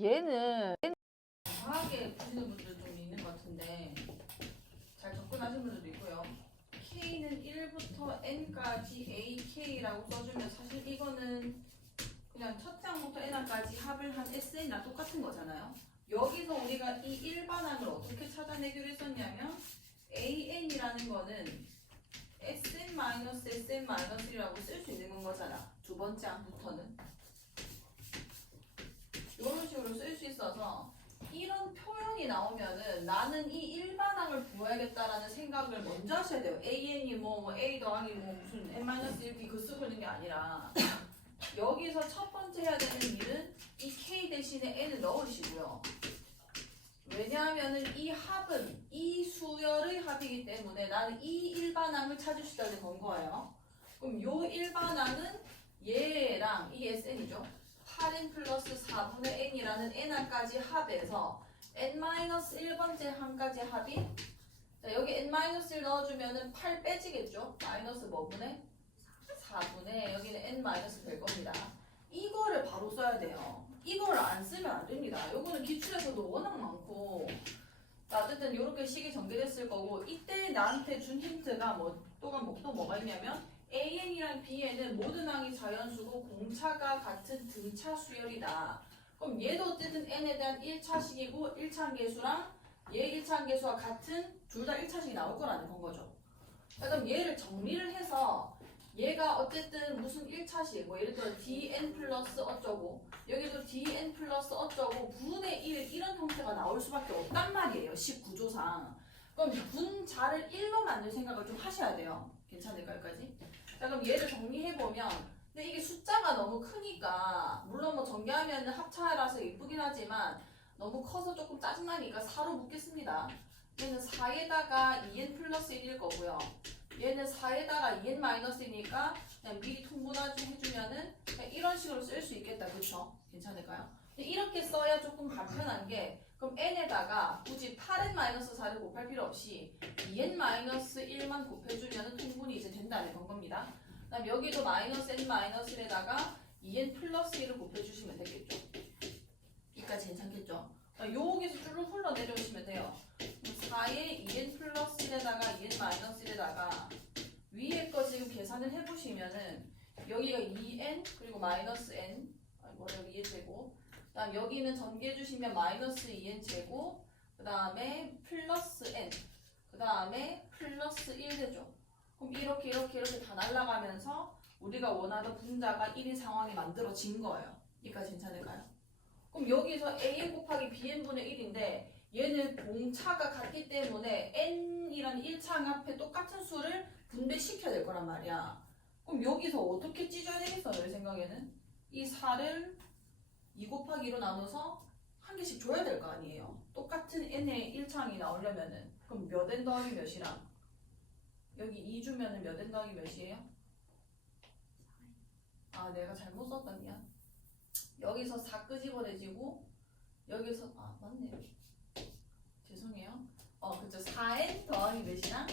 얘는 과하게 보시는 분들 좀 있는 것 같은데 잘 접근하시는 분들도 있고요. K는 1부터 N까지 AK라고 써주면 사실 이거는 그냥 첫 장부터 N까지 합을 한 SN이랑 똑같은 거잖아요. 여기서 우리가 이 일반항을 어떻게 찾아내기로 했었냐면 AN이라는 거는 SN-SN-1이라고 쓸 수 있는 건 거잖아. 두 번째 항부터는. 이런 식으로 쓸 수 있어서 이런 표현이 나오면은 나는 이 일반항을 구해야겠다라는 생각을 먼저 하셔야 돼요. AN이 뭐 A 더하기 뭐 무슨 N-1B 그 쓰고 있는 게 아니라 여기서 첫 번째 해야 되는 일은 이 K 대신에 N을 넣으시고요. 왜냐하면은 이 합은 이 수열의 합이기 때문에 나는 이 일반항을 찾을 수 있다는 건 거예요. 그럼 요 일반항은 얘랑 이게 SN이죠. 8n 플러스 4분의 n이라는 n항까지 합에서 n-1번째 항까지 합이 자 여기 n-1 넣어주면은 8 빼지겠죠. 마이너스 뭐분의 4분의 여기는 n- 될 겁니다. 이거를 바로 써야 돼요. 이걸 안 쓰면 안 됩니다. 요거는 기출에서도 워낙 많고 어쨌든 이렇게 식이 전개됐을 거고 이때 나한테 준 힌트가 또 뭐가 있냐면 AN이랑 BN은 모든 항이 자연수고 공차가 같은 등차 수열이다. 그럼 얘도 어쨌든 N에 대한 1차식이고 1차항계수랑 얘 1차항계수와 같은 둘 다 1차식이 나올 거라는 건 거죠. 그럼 얘를 정리를 해서 얘가 어쨌든 무슨 1차식 뭐 예를 들어 dn 플러스 어쩌고 여기도 dn 플러스 어쩌고 분의 1 이런 형태가 나올 수밖에 없단 말이에요. 식 구조상. 그럼 분자를 1로 만들 생각을 좀 하셔야 돼요. 괜찮을까요? 여기까지? 자 그럼 얘를 정리해보면 근데 이게 숫자가 너무 크니까 물론 뭐 전개하면 합차라서 예쁘긴 하지만 너무 커서 조금 짜증나니까 4로 묶겠습니다. 얘는 4에다가 2n 플러스 1일 거고요. 얘는 4에다가 2n 마이너스이니까 그냥 미리 통분해주면은 그냥 이런 식으로 쓸 수 있겠다. 그쵸? 괜찮을까요? 이렇게 써야 조금 간편한 게 그럼 n에다가 굳이 8n 마이너스 4를 곱할 필요 없이 2n 마이너스 1만 곱해주면은 통분이 이제 된다는 건 겁니다. 그 다음 여기도 마이너스 n 마이너스에다가 2n 플러스 1을 곱해주시면 되겠죠. 여기까지 괜찮겠죠? 여기서 쭉 흘러내려오시면 돼요. 4에 2n 플러스 1에다가 2n 마이너스 1에다가 위에 거 지금 계산을 해보시면은 여기가 2n 그리고 마이너스 n 여기 2n 제곱 그 다음 여기는 전개해주시면 마이너스 2n 제곱 그 다음에 플러스 n 그 다음에 플러스 1 되죠. 그럼 이렇게 다 날아가면서 우리가 원하던 분자가 1인 상황이 만들어진 거예요. 여기까지 괜찮을까요? 그럼 여기서 an 곱하기 bn분의 1인데 얘는 공차가 같기 때문에 n이라는 1차항 앞에 똑같은 수를 분배시켜야 될 거란 말이야. 그럼 여기서 어떻게 찢어야 되겠어? 내 생각에는 이 4를 2 곱하기 2로 나눠서 한 개씩 줘야 될 거 아니에요. 똑같은 n의 1차항이 나오려면은 그럼 몇 n 더하기 몇이랑 여기 2 주면은 몇 n 더하기 몇이에요? 아 내가 잘못 썼다 미안. 여기서 4 끄집어내지고 여기서 맞네. 죄송해요. 그쵸. 4n 더하기 몇이랑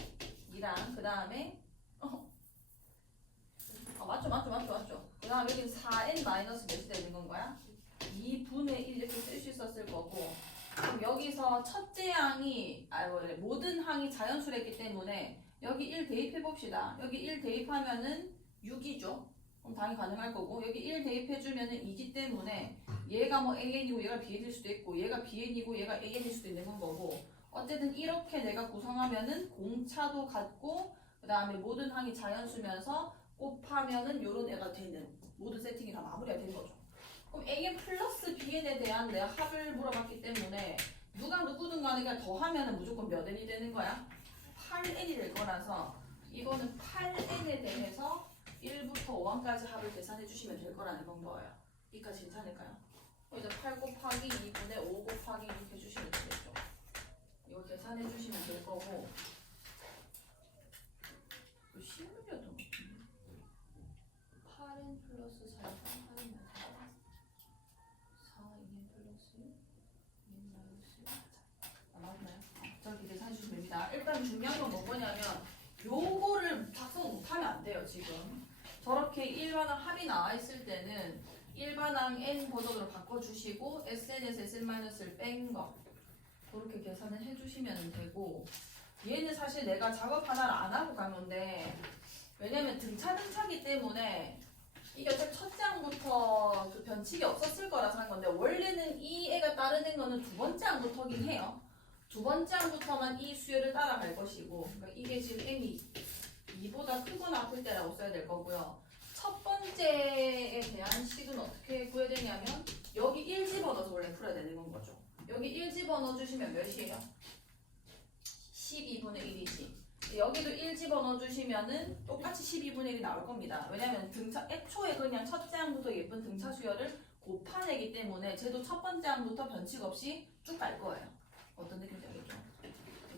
2랑 그 다음에 맞죠. 그 다음에 여기는 4n 마이너스 몇이 되는 건 거야? 2분의 1 이렇게 쓸 수 있었을 거고 그럼 여기서 첫째 항이 모든 항이 자연수랬기 때문에 여기 1 대입해 봅시다. 여기 1 대입하면은 6이죠. 그럼 당연히 가능할 거고 여기 1 대입해주면은 2기 때문에 얘가 뭐 AN이고 얘가 BN일 수도 있고 얘가 BN이고 얘가 AN일 수도 있는 건 거고 어쨌든 이렇게 내가 구성하면은 공차도 같고 그 다음에 모든 항이 자연수면서 곱하면은 요런 애가 되는 모든 세팅이 다 마무리가 된 거죠. 그럼 AN 플러스 BN에 대한 내가 합을 물어봤기 때문에 누가 누구든 간에 그냥 더하면은 무조건 몇 n이 되는 거야? 8n이 될 거라서 이거는 8n에 대해서 1부터 5항까지 합을 계산해 주시면 될 거라는 건 거예요. 여기까지 괜찮을까요? 이제 8 곱하기 2분의 5 곱하기 6 해주시면 되겠죠. 이거 계산해 주시면 될 거고 실물이었던 것 같은데 8n 플러스 4 8n 맞아요? 4n 플러스 2n 마이너스 맞나요? 저렇게 계산해 주시면 됩니다. 일단 중요한 건 뭐냐면 요거를 작성 못하면 안 돼요. 지금 저렇게 일반항 합이 나와 있을 때는 일반항 n 버전으로 바꿔주시고 SN에서 SN-을 뺀 거 그렇게 계산을 해주시면 되고 얘는 사실 내가 작업 하나를 안 하고 간 건데 왜냐면 등차기 때문에 이게 어차피 첫 장부터 그 변칙이 없었을 거라서 한 건데 원래는 이 애가 따르는 거는 두 번째 항부터긴 해요. 두 번째 항부터만 이 수열을 따라갈 것이고 그러니까 이게 지금 m이 2보다 크거나 클 때라고 써야 될 거고요. 첫 번째에 대한 식은 어떻게 구해야 되냐면 여기 1 집어넣어서 원래 풀어야 되는 건 거죠. 여기 1 집어넣어 주시면 몇이에요? 12분의 1이지. 여기도 1 집어넣어 주시면은 똑같이 12분의 1이 나올 겁니다. 왜냐면 애초에 그냥 첫째 항부터 예쁜 등차 수열을 곱하내기 때문에 쟤도 첫 번째 항부터 변칙 없이 쭉 갈 거예요. 어떤 느낌인지 알겠죠?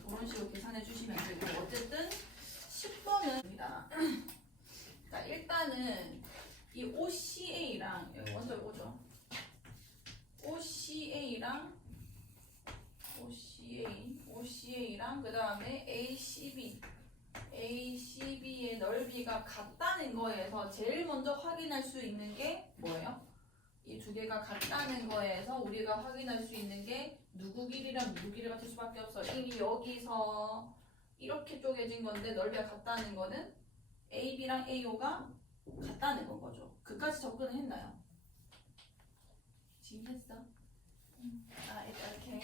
그런 식으로 계산해 주시면 되고 어쨌든 10번은 자 일단은 이 OCA랑 여기 먼저 보죠. OCA랑 그 다음에 ACB의 넓이가 같다는 거에서 제일 먼저 확인할 수 있는 게 뭐예요? 이 두 개가 같다는 거에서 우리가 확인할 수 있는 게 누구 길이랑 누구 길이가 될 수밖에 없어. 이미 여기서 이렇게 쪼개진 건데 넓이가 같다는 거는 AB랑 AO가 같다는 건 거죠. 그까지 접근을 했나요? 지금 했어? 이렇게.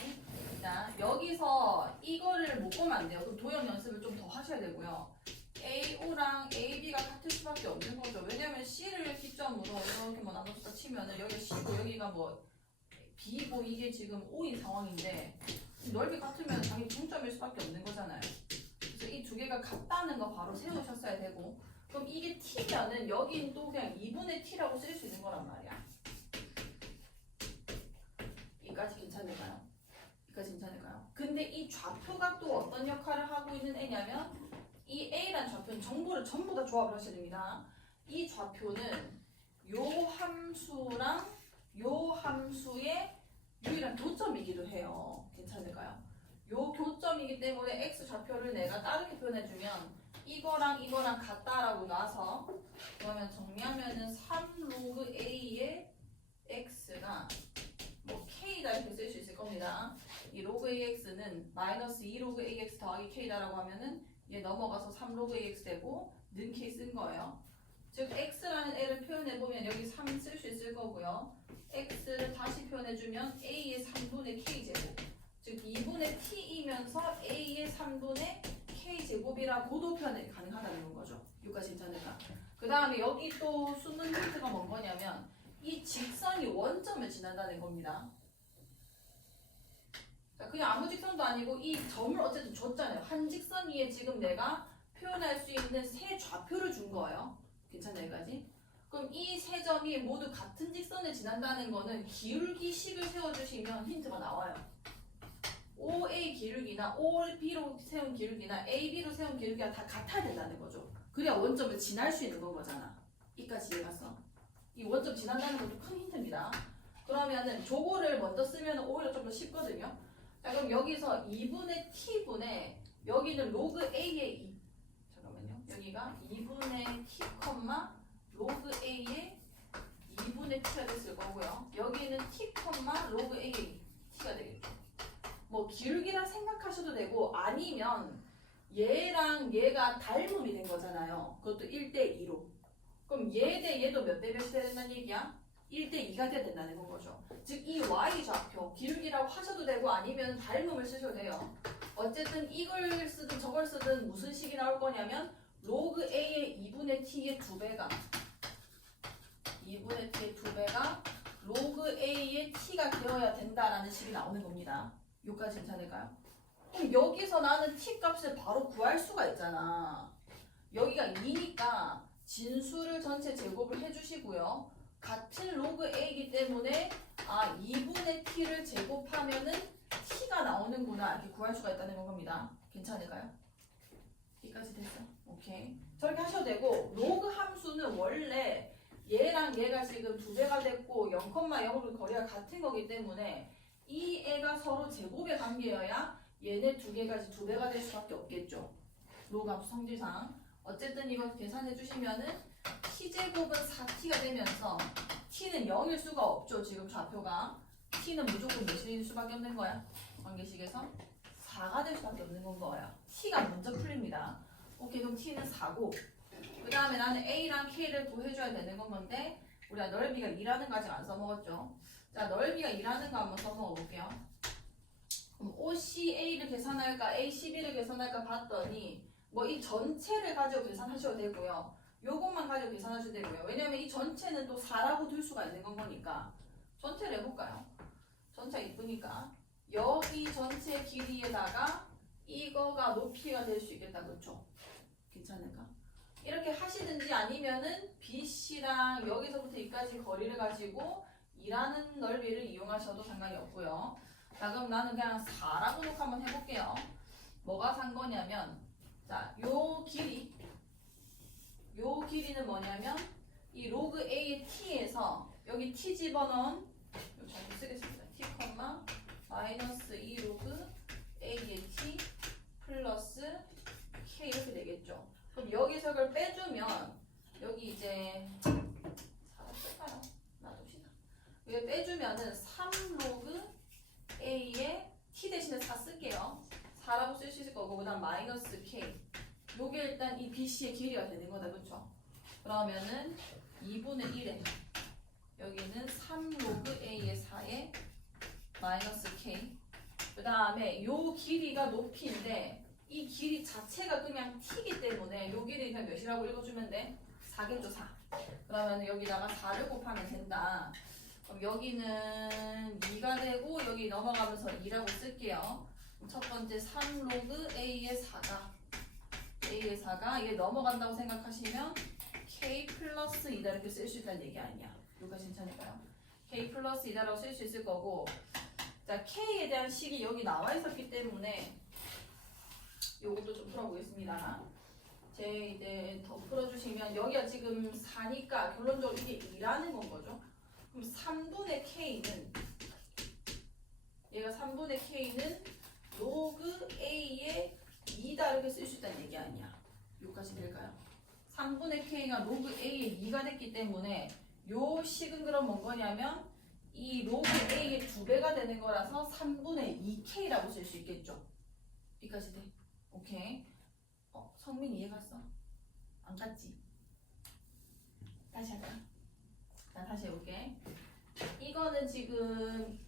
자, 여기서 이거를 못 보면 안 돼요. 그럼 도형 연습을 좀 더 하셔야 되고요. AO랑 AB가 같을 수밖에 없는 거죠. 왜냐면 C를 기점으로 이렇게 뭐 나눠서 치면은 여기 C고 여기가 뭐 B고 이게 지금 O인 상황인데 넓이 같으면 당연히 중점일 수밖에 없는 거잖아요. 그래서 이 두 개가 같다는 거 바로 세우셨어야 되고 그럼 이게 T면은 여긴 또 그냥 2분의 T라고 쓸 수 있는 거란 말이야. 여기까지 괜찮을까요? 근데 이 좌표가 또 어떤 역할을 하고 있는 애냐면 이 A란 좌표는 정보를 전부 다 조합을 하셔야 됩니다. 이 좌표는 요 함수랑 요 함수의 유일한 교점이기도 해요. 괜찮을까요? 요 교점이기 때문에 x 좌표를 내가 다르게 표현해주면 이거랑 같다라고 나서 그러면 정리하면은 3로그 a의 x가 뭐 k다 이렇게 쓸 수 있을 겁니다. 이 로그 ax는 마이너스 2로그 ax 더하기 k다라고 하면은 얘 넘어가서 3로그 ax 되고 는 k 쓴 거예요. 즉 x라는 애를 표현해보면 여기 3 쓸 수 있을 거고요. x를 다시 표현해주면 a의 3분의 k제곱 즉 2분의 t이면서 a의 3분의 k제곱이라고도 표현이 가능하다는 거죠. 여기까지 괜찮을까? 그 다음에 여기 또 숨은 힌트가 뭔 거냐면 이 직선이 원점을 지난다는 겁니다. 자, 그냥 아무 직선도 아니고 이 점을 어쨌든 줬잖아요. 한 직선 위에 지금 내가 표현할 수 있는 세 좌표를 준 거예요. 괜찮나요, 여기까지? 그럼 이 세 점이 모두 같은 직선을 지난다는 거는 기울기식을 세워주시면 힌트가 나와요. OA 기울기나 OB로 세운 기울기나 AB로 세운 기울기가 다 같아야 된다는 거죠. 그래야 원점을 지날 수 있는 건 거잖아. 이까지 이해갔어? 이 원점 지난다는 것도 큰 힌트입니다. 그러면은 저거를 먼저 쓰면 오히려 좀 더 쉽거든요. 자, 그럼 여기서 2분의 t분의 여기는 로그 a의 2 잠깐만요. 여기가 2분의 t, 로그 a의 2분의 t가 됐을 거고요. 여기는 t, 로그 a의 t가 되겠죠. 뭐 기울기라 생각하셔도 되고 아니면 얘랑 얘가 닮음이 된 거잖아요. 그것도 1대2로. 그럼 얘 대 얘도 몇 대 몇이 돼야 된다는 얘기야? 1대2가 돼야 된다는 건 거죠. 즉 이 y 좌표 기울기라고 하셔도 되고 아니면 닮음을 쓰셔도 돼요. 어쨌든 이걸 쓰든 저걸 쓰든 무슨 식이 나올 거냐면 로그 a의 2분의 t의 2배가 로그 a의 t가 되어야 된다라는 식이 나오는 겁니다. 여기까지 괜찮을까요? 그럼 여기서 나는 t 값을 바로 구할 수가 있잖아. 여기가 2니까 진수를 전체 제곱을 해주시고요. 같은 로그 a이기 때문에 2분의 t를 제곱하면은 t가 나오는구나 이렇게 구할 수가 있다는 겁니다. 괜찮을까요? 여기까지 됐어? 오케이. 저렇게 하셔도 되고 로그 함수는 원래 얘랑 얘가 지금 2배가 됐고 0,0로 거리가 같은 거기 때문에 이 애가 서로 제곱의 관계여야 얘네 두 개가 2배가 될 수밖에 없겠죠. 로그 함수 성질상. 어쨌든 이거 계산해 주시면은 t제곱은 4t가 되면서 t는 0일 수가 없죠. 지금 좌표가 t는 무조건 몇일 수밖에 없는 거야. 관계식에서 4가 될 수밖에 없는 건 거야. t가 먼저 풀립니다. 오케이, 그럼 t는 4고 그 다음에 나는 a랑 k를 구해줘야 되는 건 건데 우리가 넓이가 2라는 거 아직 안 써먹었죠. 자, 넓이가 2라는 거 한번 써먹어 볼게요. 그럼 OCA를 계산할까 ACB를 계산할까 봤더니 뭐 이 전체를 가지고 계산하셔도 되고요. 요것만 가지고 계산하셔도 되고요. 왜냐면 이 전체는 또 4라고 둘 수가 있는 건 거니까 전체를 해볼까요? 전체가 이쁘니까 여기 전체 길이에다가 이거가 높이가 될 수 있겠다. 그렇죠? 괜찮을까? 이렇게 하시든지 아니면은 BC랑 여기서부터 여기까지 거리를 가지고 2라는 넓이를 이용하셔도 상관이 없고요. 자, 그럼 나는 그냥 4라고 놓고 한번 해볼게요. 뭐가 산 거냐면 자, 요 길이는 뭐냐면 이 로그 A의 T에서 여기 T 집어넣은 이거 잘못 쓰겠습니다. T, 마이너스 2 로그 A의 T 플러스 K 이렇게 되겠죠. 그럼 여기서 그걸 빼주면 여기 이제 4가 쓸까요? 놔둡시다. 여기 빼주면은 3 로그 A의 T 대신에 4 쓸게요. 4라고 쓸 수 있을 거고 그 다음 마이너스 K 요게 일단 이 BC의 길이가 되는 거다. 그렇죠? 그러면은 2분의 1에 여기는 3 로그 A의 4에 마이너스 K 그 다음에 요 길이가 높이인데 이 길이 자체가 그냥 t이기 때문에 요 길이 그냥 몇이라고 읽어주면 돼? 4겠죠 4. 그러면 여기다가 4를 곱하면 된다. 그럼 여기는 2가 되고 여기 넘어가면서 2라고 쓸게요. 첫 번째 3 로그 A의 4가 이게 넘어간다고 생각하시면 K 플러스 2다 이렇게 쓸 수 있다는 얘기 아니야. 여기까지 괜찮을까요? K 플러스 2다라고 쓸 수 있을 거고 자 K에 대한 식이 여기 나와 있었기 때문에 요것도 좀 풀어보겠습니다. 이제 더 풀어주시면 여기가 지금 4니까 결론적으로 이게 2라는 건 거죠. 그럼 3분의 K는 얘가 3분의 K는 로그 A의 2다 이렇게 쓸 수 있다는 얘기 아니야. 여기까지 될까요? 3분의 K가 로그 A의 2가 됐기 때문에 요 식은 그럼 뭔 거냐면 이 로그 A의 2배가 되는 거라서 3분의 2K라고 쓸 수 있겠죠. 여기까지 돼. 오케이. 성민 이해 갔어? 안 갔지? 다시 할까? 자, 다시 해볼게. 이거는 지금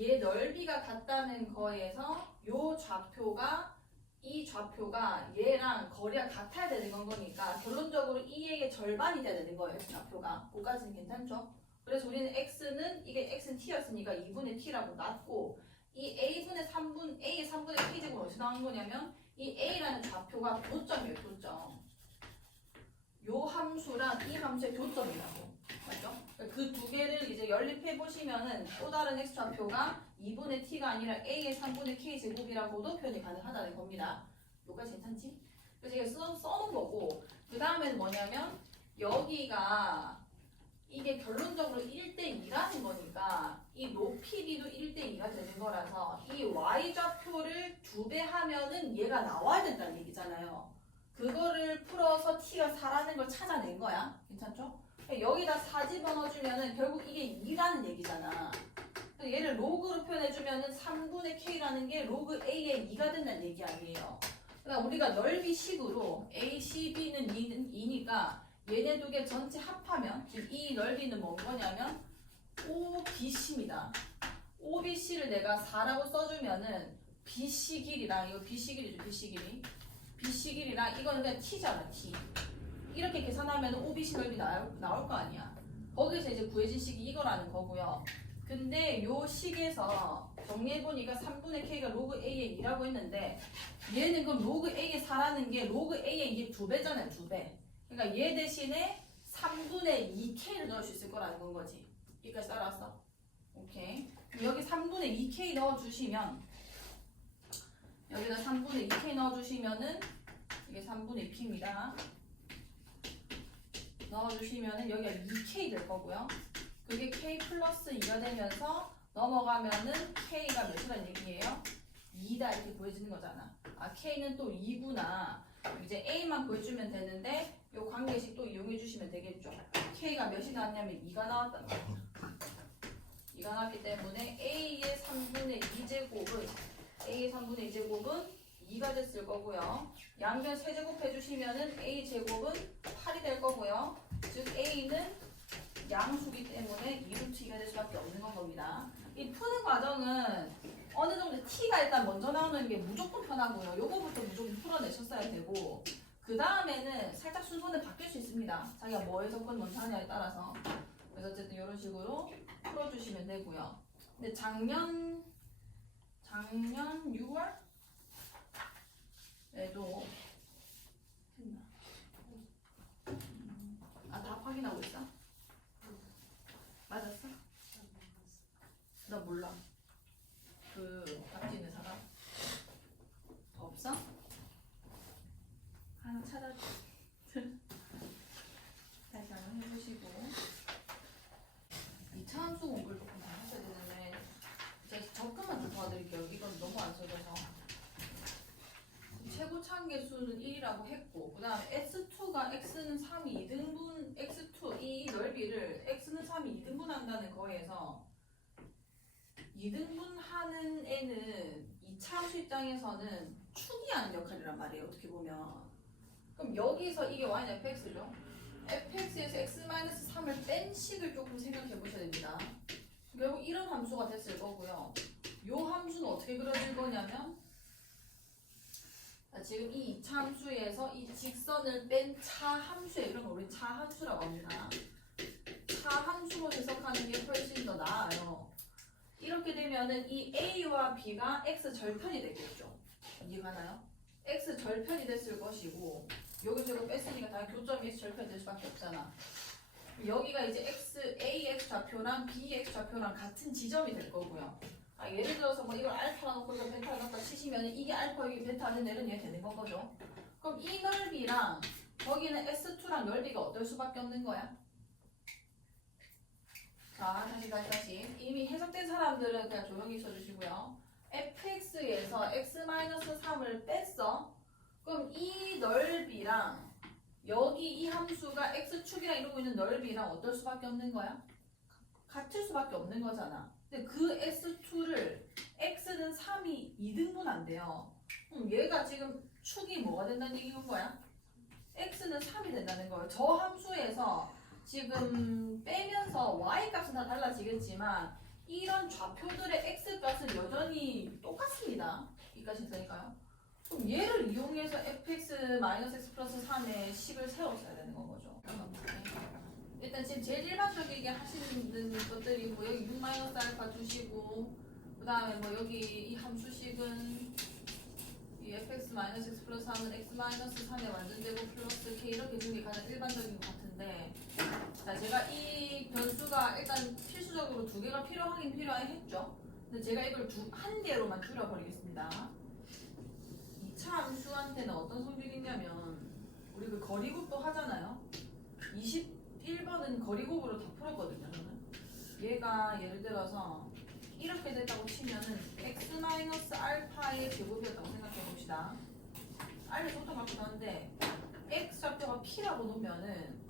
얘 넓이가 같다는 거에서 요 좌표가 이 좌표가 얘랑 거리가 같아야 되는 건 거니까 결론적으로 이의 절반이 돼야 되는 거예요. 좌표가. 그거까지는 괜찮죠? 그래서 우리는 x는 이게 x는 t였으니까 2분의 t라고 놨고 이 a분의 3분 a의 3분의 k제곱은 어디서 나온 거냐면 이 a라는 좌표가 교점이에요. 교점. 요 함수랑 이 함수의 교점이라고. 맞죠? 그 두 개를 이제 연립해 보시면은 또 다른 x 좌표가 2분의 t가 아니라 a의 3분의 k 제곱이라고도 표현이 가능하다는 겁니다. 여기까지 괜찮지? 그래서 이게 써놓은 거고 그 다음에는 뭐냐면 여기가 이게 결론적으로 1대2라는 거니까 이 높이비도 1대2가 되는 거라서 이 y좌표를 2배 하면은 얘가 나와야 된다는 얘기잖아요. 그거를 풀어서 t가 4라는 걸 찾아낸 거야. 괜찮죠? 여기다 4 집어넣어주면은 결국 이게 2라는 얘기잖아. 얘를 로그로 표현해주면은 3분의 k라는 게 로그 a의 2가 된다는 얘기 아니에요. 그러니까 우리가 넓이식으로 a, c, b는 2니까 얘네 두 개 전체 합하면 지금 이 넓이는 뭔 거냐면 OBC입니다. OBC를 내가 4라고 써주면은 BC 길이랑 이거 BC 길이죠. BC 길이랑 이거는 그냥 T잖아. T. 이렇게 계산하면 OBC 넓이 나올 거 아니야. 거기서 이제 구해진 식이 이거라는 거고요. 근데 요 식에서 정리해보니까 3분의 K가 로그 A의 2라고 했는데 얘는 그럼 로그 A의 4라는 게 로그 A의 이게 2배잖아요. 2배. 그러니까 얘 대신에 3분의 2K를 넣을 수 있을 거라는 건 거지. 여기까지 따라왔어? 오케이. 여기 3분의 2K 넣어주시면 여기다 3분의 2K 넣어주시면은 이게 3분의 2K입니다. 넣어주시면은 여기가 2K 될 거고요. 그게 K 플러스 2가 되면서 넘어가면은 K가 몇이라는 얘기예요? 2다 이렇게 보여지는 거잖아. 아 K는 또 2구나. 이제 A만 구해주면 되는데 이 관계식 또 이용해 주시면 되겠죠. K가 몇이 나왔냐면 2가 나왔단 말이죠. 2가 나왔기 때문에 A의 3분의 2제곱은 A의 3분의 2제곱은 2가 됐을 거고요. 양변 세제곱 해주시면은 A 제곱은 8이 될 거고요. 즉 A는 양수기 때문에 2루트 2가 될 수밖에 없는 건 겁니다. 이 푸는 과정은 어느 정도 T가 일단 먼저 나오는 게 무조건 편하고요. 요거부터 무조건 풀어내셨어야 되고 그 다음에는 살짝 순서는 바뀔 수 있습니다. 자기가 뭐에 접근 먼저 하냐에 따라서. 그래서 어쨌든 이런 식으로 풀어주시면 되고요. 근데 작년 6월 에도 했나? 다 확인하고 있어? 맞았어? 나 몰라. 그 답지 있는 사람 없어? 하나 찾아줘. 다시 한번 해보시고 2차 함수 공부를 조금 더 하셔야 되는데 제가 접근만 좀 도와드릴게요. 이건 너무 안 써져서. 최고 차항계수는 1이라고 했고 그 다음에 x2가 x는 3이 2등분 x2 이 넓이를 x는 3이 2등분 한다는 거에서 2등분하는 애는 2차 함수 입장에서는 축이 하는 역할이란 말이에요. 어떻게 보면. 그럼 여기서 이게 y는 fx죠. fx에서 x-3을 뺀 식을 조금 생각해 보셔야 됩니다. 결국 이런 함수가 됐을 거고요. 요 함수는 어떻게 그려질 거냐면 지금 이 2차 함수에서 이 직선을 뺀 차함수에 이런 걸 우리 차함수라고 합니다. 차함수로 해석하는 게 훨씬 더 나아요. 이렇게 되면은 이 A와 B가 X 절편이 되겠죠. 이해가나요? X 절편이 됐을 것이고 여기서 이거 뺐으니까 다 교점이 X 절편이 될 수밖에 없잖아. 여기가 이제 AX 좌표랑 BX 좌표랑 같은 지점이 될 거고요. 예를 들어서 뭐 이걸 알파라 놓고 이거 베타를 갖다 치시면 이게 알파 여기 베타는 내는 얘 되는 거죠. 그럼 이 넓이랑 거기는 S2랑 넓이가 어떨 수밖에 없는 거야? 자, 다시. 이미 해석된 사람들은 그냥 조용히 써주시고요. fx에서 x-3을 뺐어. 그럼 이 넓이랑 여기 이 함수가 x축이랑 이루고 있는 넓이랑 어떨 수밖에 없는 거야? 같을 수밖에 없는 거잖아. 근데 그 S2를 X는 3이 2등분 한대요. 그럼 얘가 지금 축이 뭐가 된다는 얘기인 거야? X는 3이 된다는 거예요. 저 함수에서 지금 빼면서 Y 값은 다 달라지겠지만 이런 좌표들의 X 값은 여전히 똑같습니다. 이 값이 있으니까요. 그럼 얘를 이용해서 fx-x 플러스 3의 식을 세웠어야 되는 건 거죠. 일단 지금 제일 일반적이게 하시는 것들이 뭐 여기 6-알파 두시고 그 다음에 뭐 여기 이 함수식은 이 fx-x 플러스 3은 x-3의 완전제곱 플러스 k 이렇게 주는 게 가장 일반적인 것 같은데 자 제가 이 변수가 일단 필수적으로 두 개가 필요하긴 필요했죠. 근데 제가 이걸 한 개로만 줄여버리겠습니다. 2차 함수한테는 어떤 성질이 있냐면 우리 그 거리곱도 하잖아요. 21번은 거리곱으로 다 풀었거든요. 저는. 얘가 예를 들어서 이렇게 됐다고 치면은 x-알파의 제곱이었다고 생각해 봅시다. 알을 보통 갖고 나는데 x 좌표가 p라고 놓으면은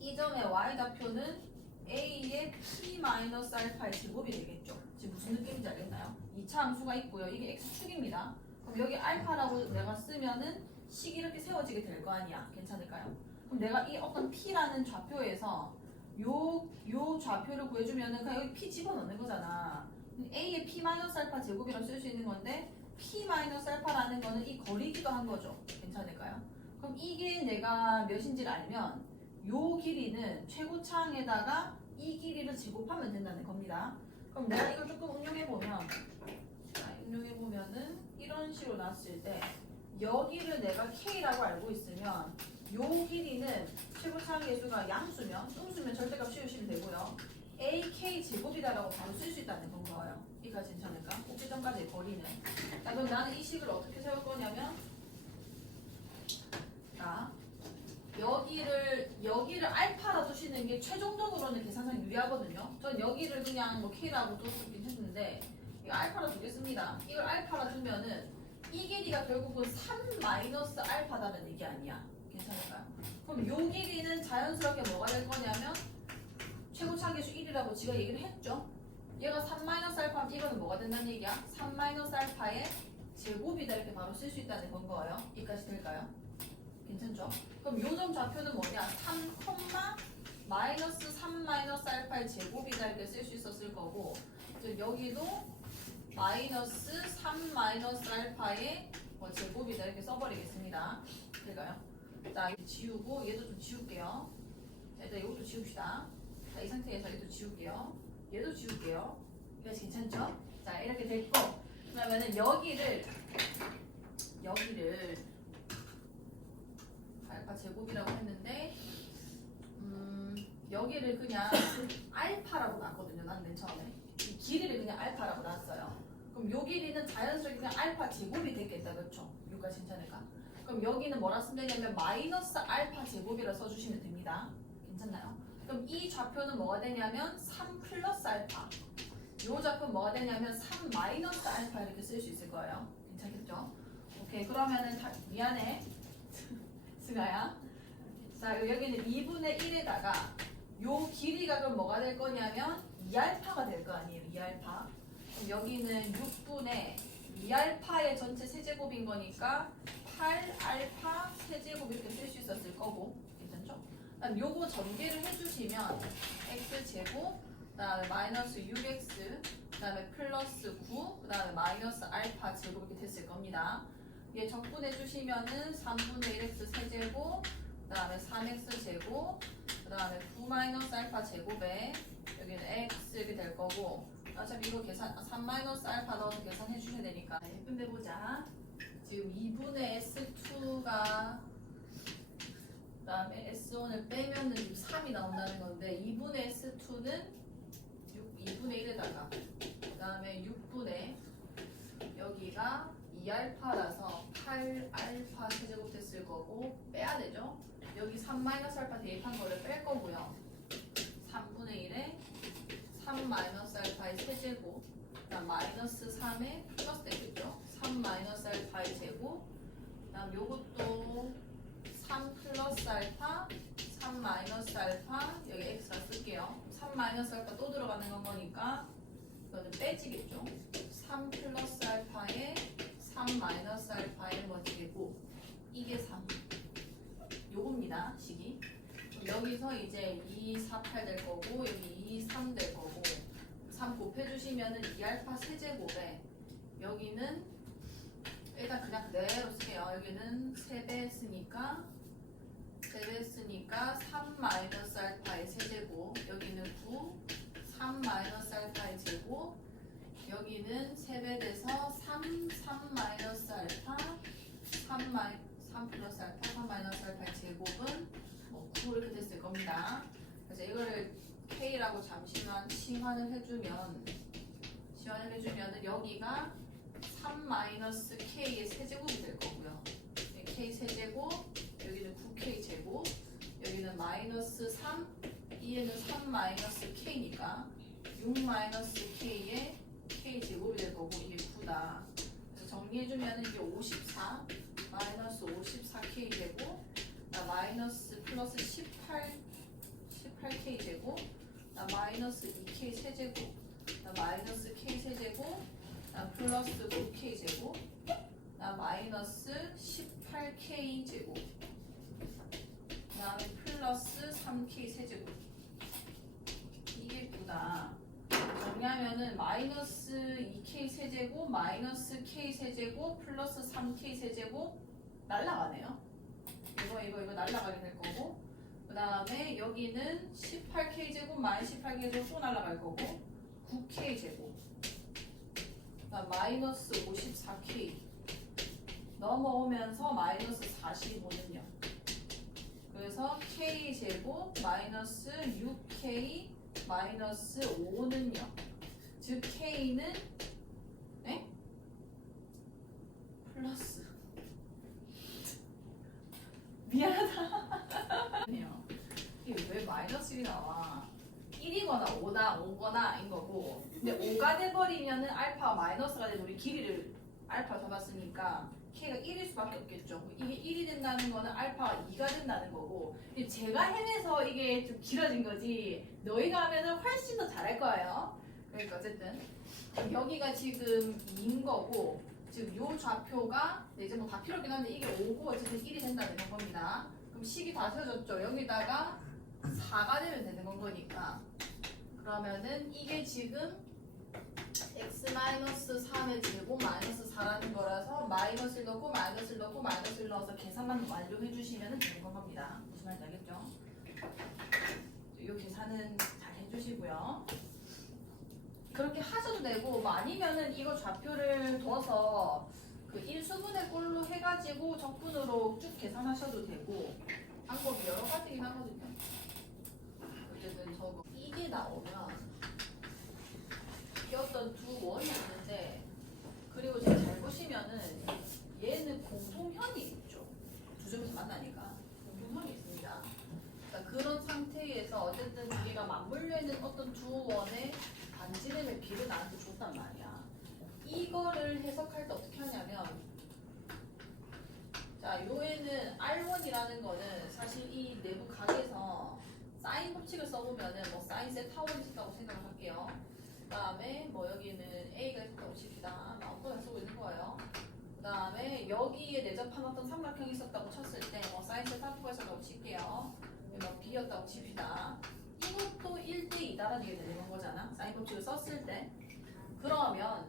이 점의 y 좌표는 a의 p-알파의 제곱이 되겠죠. 지금 무슨 느낌인지 알겠나요? 2차 함수가 있고요. 이게 x축입니다. 그럼 여기 알파라고 내가 쓰면은 식이 이렇게 세워지게 될 거 아니야. 괜찮을까요? 그럼 내가 이 어떤 p라는 좌표에서 요 좌표를 구해주면은 그냥 여기 p 집어넣는 거잖아. a의 p-알파 제곱이라고 쓸 수 있는 건데 p-알파라는 거는 이 거리기도 한 거죠. 괜찮을까요? 그럼 이게 내가 몇인지를 알면 요 길이는 최고차항에다가 이 길이를 제곱하면 된다는 겁니다. 그럼 내가 이걸 조금 응용해보면 이런 식으로 나왔을 때 여기를 내가 k라고 알고 있으면 요 길이는 최고차항 계수가 양수면 음수면 절대값 씌우시면 되고요. ak 제곱이다라고 바로 쓸 수 있다는 건 거예요. 이거 괜찮을까? 꼭지점까지의 거리는. 자 그럼 나는 이 식을 어떻게 세울 거냐면 자 여기를 알파라 두시는 게 최종적으로는 계산상 유리하거든요. 전 여기를 그냥 뭐 k라고 뒀긴 했는데 이거 알파라 두겠습니다. 이걸 알파라 두면은 이 길이가 결국은 3 마이너스 알파다는 얘기 아니야. 괜찮을까요? 그럼 요 길이는 자연스럽게 뭐가 될 거냐면 최고차계수 1이라고 지가 얘기를 했죠. 얘가 3 마이너스 알파면 이거는 뭐가 된다는 얘기야? 3 마이너스 알파의 제곱이다 이렇게 바로 쓸 수 있다는 건 거예요. 여기까지 될까요? 괜찮죠? 그럼 요점 좌표는 뭐냐? 3, 마이너스 3 마이너스 알파의 제곱이다 이렇게 쓸 수 있었을 거고 여기도 마이너스 3 마이너스 알파의 제곱이다 이렇게 써버리겠습니다. 될까요? 자, 이거 지우고 얘도 좀 지울게요. 자, 일단 이것도 지웁시다. 자, 이 상태에서 얘도 지울게요. 얘도 지울게요. 이거 괜찮죠? 자, 이렇게 됐고 그러면은 여기를 알파 제곱이라고 했는데 여기를 그냥 알파라고 놨거든요. 난 맨 처음에 이 길이를 그냥 알파라고 놨어요. 그럼 요 길이는 자연스럽게 그냥 알파 제곱이 됐겠다, 그렇죠? 여기까지 괜찮을까? 그럼 여기는 뭐라 쓰면 되냐면 마이너스 알파 제곱이라 써주시면 됩니다. 괜찮나요? 그럼 이 좌표는 뭐가 되냐면 3 플러스 알파. 요 좌표는 뭐가 되냐면 3 마이너스 알파 이렇게 쓸 수 있을 거예요. 괜찮겠죠? 오케이, 그러면은 미안해 승아야. 자, 여기는 2분의 1에다가 요 길이가 그럼 뭐가 될 거냐면 2알파가 될 거 아니에요. 2알파. 그럼 여기는 6분의 2알파의 전체 세제곱인 거니까 8알파 세제곱 이렇게 쓸 수 있었을 거고. 괜찮죠? 그럼 요거 전개를 해주시면 x제곱 그 다음에 마이너스 6x 그 다음에 플러스 9 그 다음에 마이너스 알파 제곱 이렇게 됐을 겁니다. 얘 적분해 주시면은 3분의 1x 세제곱 그 다음에 3x 제곱 그 다음에 9 마이너스 알파 제곱에 여기는 x 이렇게 될 거고 어차피 이거 계산 3 마이너스 알파 넣어서 계산해 주셔야 되니까 예쁜 데 보자. 지금 2분의 s2가 그 다음에 s1을 빼면은 지금 3이 나온다는 건데 2분의 s2는 2분의 1에다가 그 다음에 6분의 여기가 2알파라서 8알파 세제곱 됐을 거고 빼야 되죠. 여기 3 마이너스 알파 대입한 거를 뺄 거고요. 3분의 1에 3 마이너스 알파의 세제곱 그다음 마이너스 3에 플러스 되겠죠. 3 마이너스 알파의 제곱 그다음 요것도 3 플러스 알파 3 마이너스 알파 여기 x가 쓸게요. 3 마이너스 알파 또 들어가는 건 거니까 이거는 빼지겠죠. 3 플러스 알파에 3 마이너스 알파의 제곱 이게 3 요겁니다. 식이 여기서 이제 2, 4, 8 될 거고 여기 2, 3 될 거고 3 곱해주시면은 2알파 세제곱에 여기는 일단 그냥 그대로 쓸게요. 여기는 3배 했으니까 3 마이너스 알파의 세제곱 여기는 9 3 마이너스 알파의 제곱 여기는 3배 돼서 3 마이너스 알파 3 플러스 알파 3 마이너스 알파의 제곱은 9 이렇게 됐을 겁니다. 그래서 이거를 K라고 잠시만 시환을 해주면은 여기가 3 마이너스 K의 세제곱이 될 거고요. K 세제곱 여기는 9K 제곱 여기는 마이너스 3 이에는 3 마이너스 K니까 6 마이너스 K의 K 제곱이 될 거고 이게 9다. 그래서 정리해주면 이게 54 마이너스 54K 제곱 마이너스 플러스 18K 제곱 마이너스 2K 세제곱 마이너스 K 세제곱 플러스 9K 제곱 마이너스 18K 제곱 그 다음에 플러스 3K 세제곱 이게 9다. 정리하면은 마이너스 2K 세제곱 마이너스 K 세제곱 플러스 3K 세제곱 날라가네요. 이거 날라가게 될 거고 그 다음에 여기는 18K 제곱 마이너스 18K 제곱 또 날라갈 거고 9K 제곱 마이너스 54K 넘어오면서 마이너스 45는요. 그래서 K 제곱 마이너스 6K 마이너스 5는요. 즉 K는 네? 플러스 미안하다. 이게 왜 마이너스 1이 나와? 1이거나 5다 5거나 인 거고 근데 5가 돼버리면은 알파가 마이너스가 돼서 우리 길이를 알파 잡았으니까 K가 1일 수밖에 없겠죠. 이게 1이 된다는 거는 알파가 2가 된다는 거고 제가 해내서 이게 좀 길어진 거지 너희가 하면은 훨씬 더 잘할 거예요. 그러니까 어쨌든 여기가 지금 2인 거고 지금 요 좌표가 이제 뭐 다 필요 없긴 한데 이게 5고 어쨌든 1이 된다는 겁니다. 그럼 식이 다 세워졌죠. 여기다가 4가 되면 되는 건 거니까 그러면은 이게 지금 x-3의 제곱 마이너스 4라는 거라서 마이너스를 넣고 마이너스를 넣고 마이너스를 넣어서 계산만 완료해 주시면 되는 건 겁니다. 무슨 말인지 알겠죠? 이 계산은 잘 해주시고요. 그렇게 하셔도 되고 뭐 아니면은 이거 좌표를 둬서 그 인수분해 꼴로 해가지고 적분으로 쭉 계산하셔도 되고 방법이 여러 가지긴 하거든요. 어쨌든 저거 이게 나오면 이게 어떤 두 원이 있는데 그리고 지금 잘 보시면은 얘는 공통현이 있죠. 두 점에서 만나니까 공통현이 있습니다. 그러니까 그런 상태에서 어쨌든 두 개가 맞물려 있는 어떤 두 원의 반지름의 비를 나한테 줬단 말이야. 이거를 해석할 때 어떻게 하냐면 자, 요에는 R1이라는 거는 사실 이 내부 각에서 사인 법칙을 써보면은 뭐 사인 세타원이 있었다고 생각을 할게요. 그 다음에 뭐 여기는 A가 있었다고 칩시다. 아무거나 쓰고 있는 거예요. 그 다음에 여기에 내접한 어떤 삼각형이 있었다고 쳤을 때 뭐 사인 세타2가 있었다고 칠게요. 뭐 B였다고 칩시다. 이것도 1대2다라는 게 되는 거잖아. 사인 법칙을 썼을 때. 그러면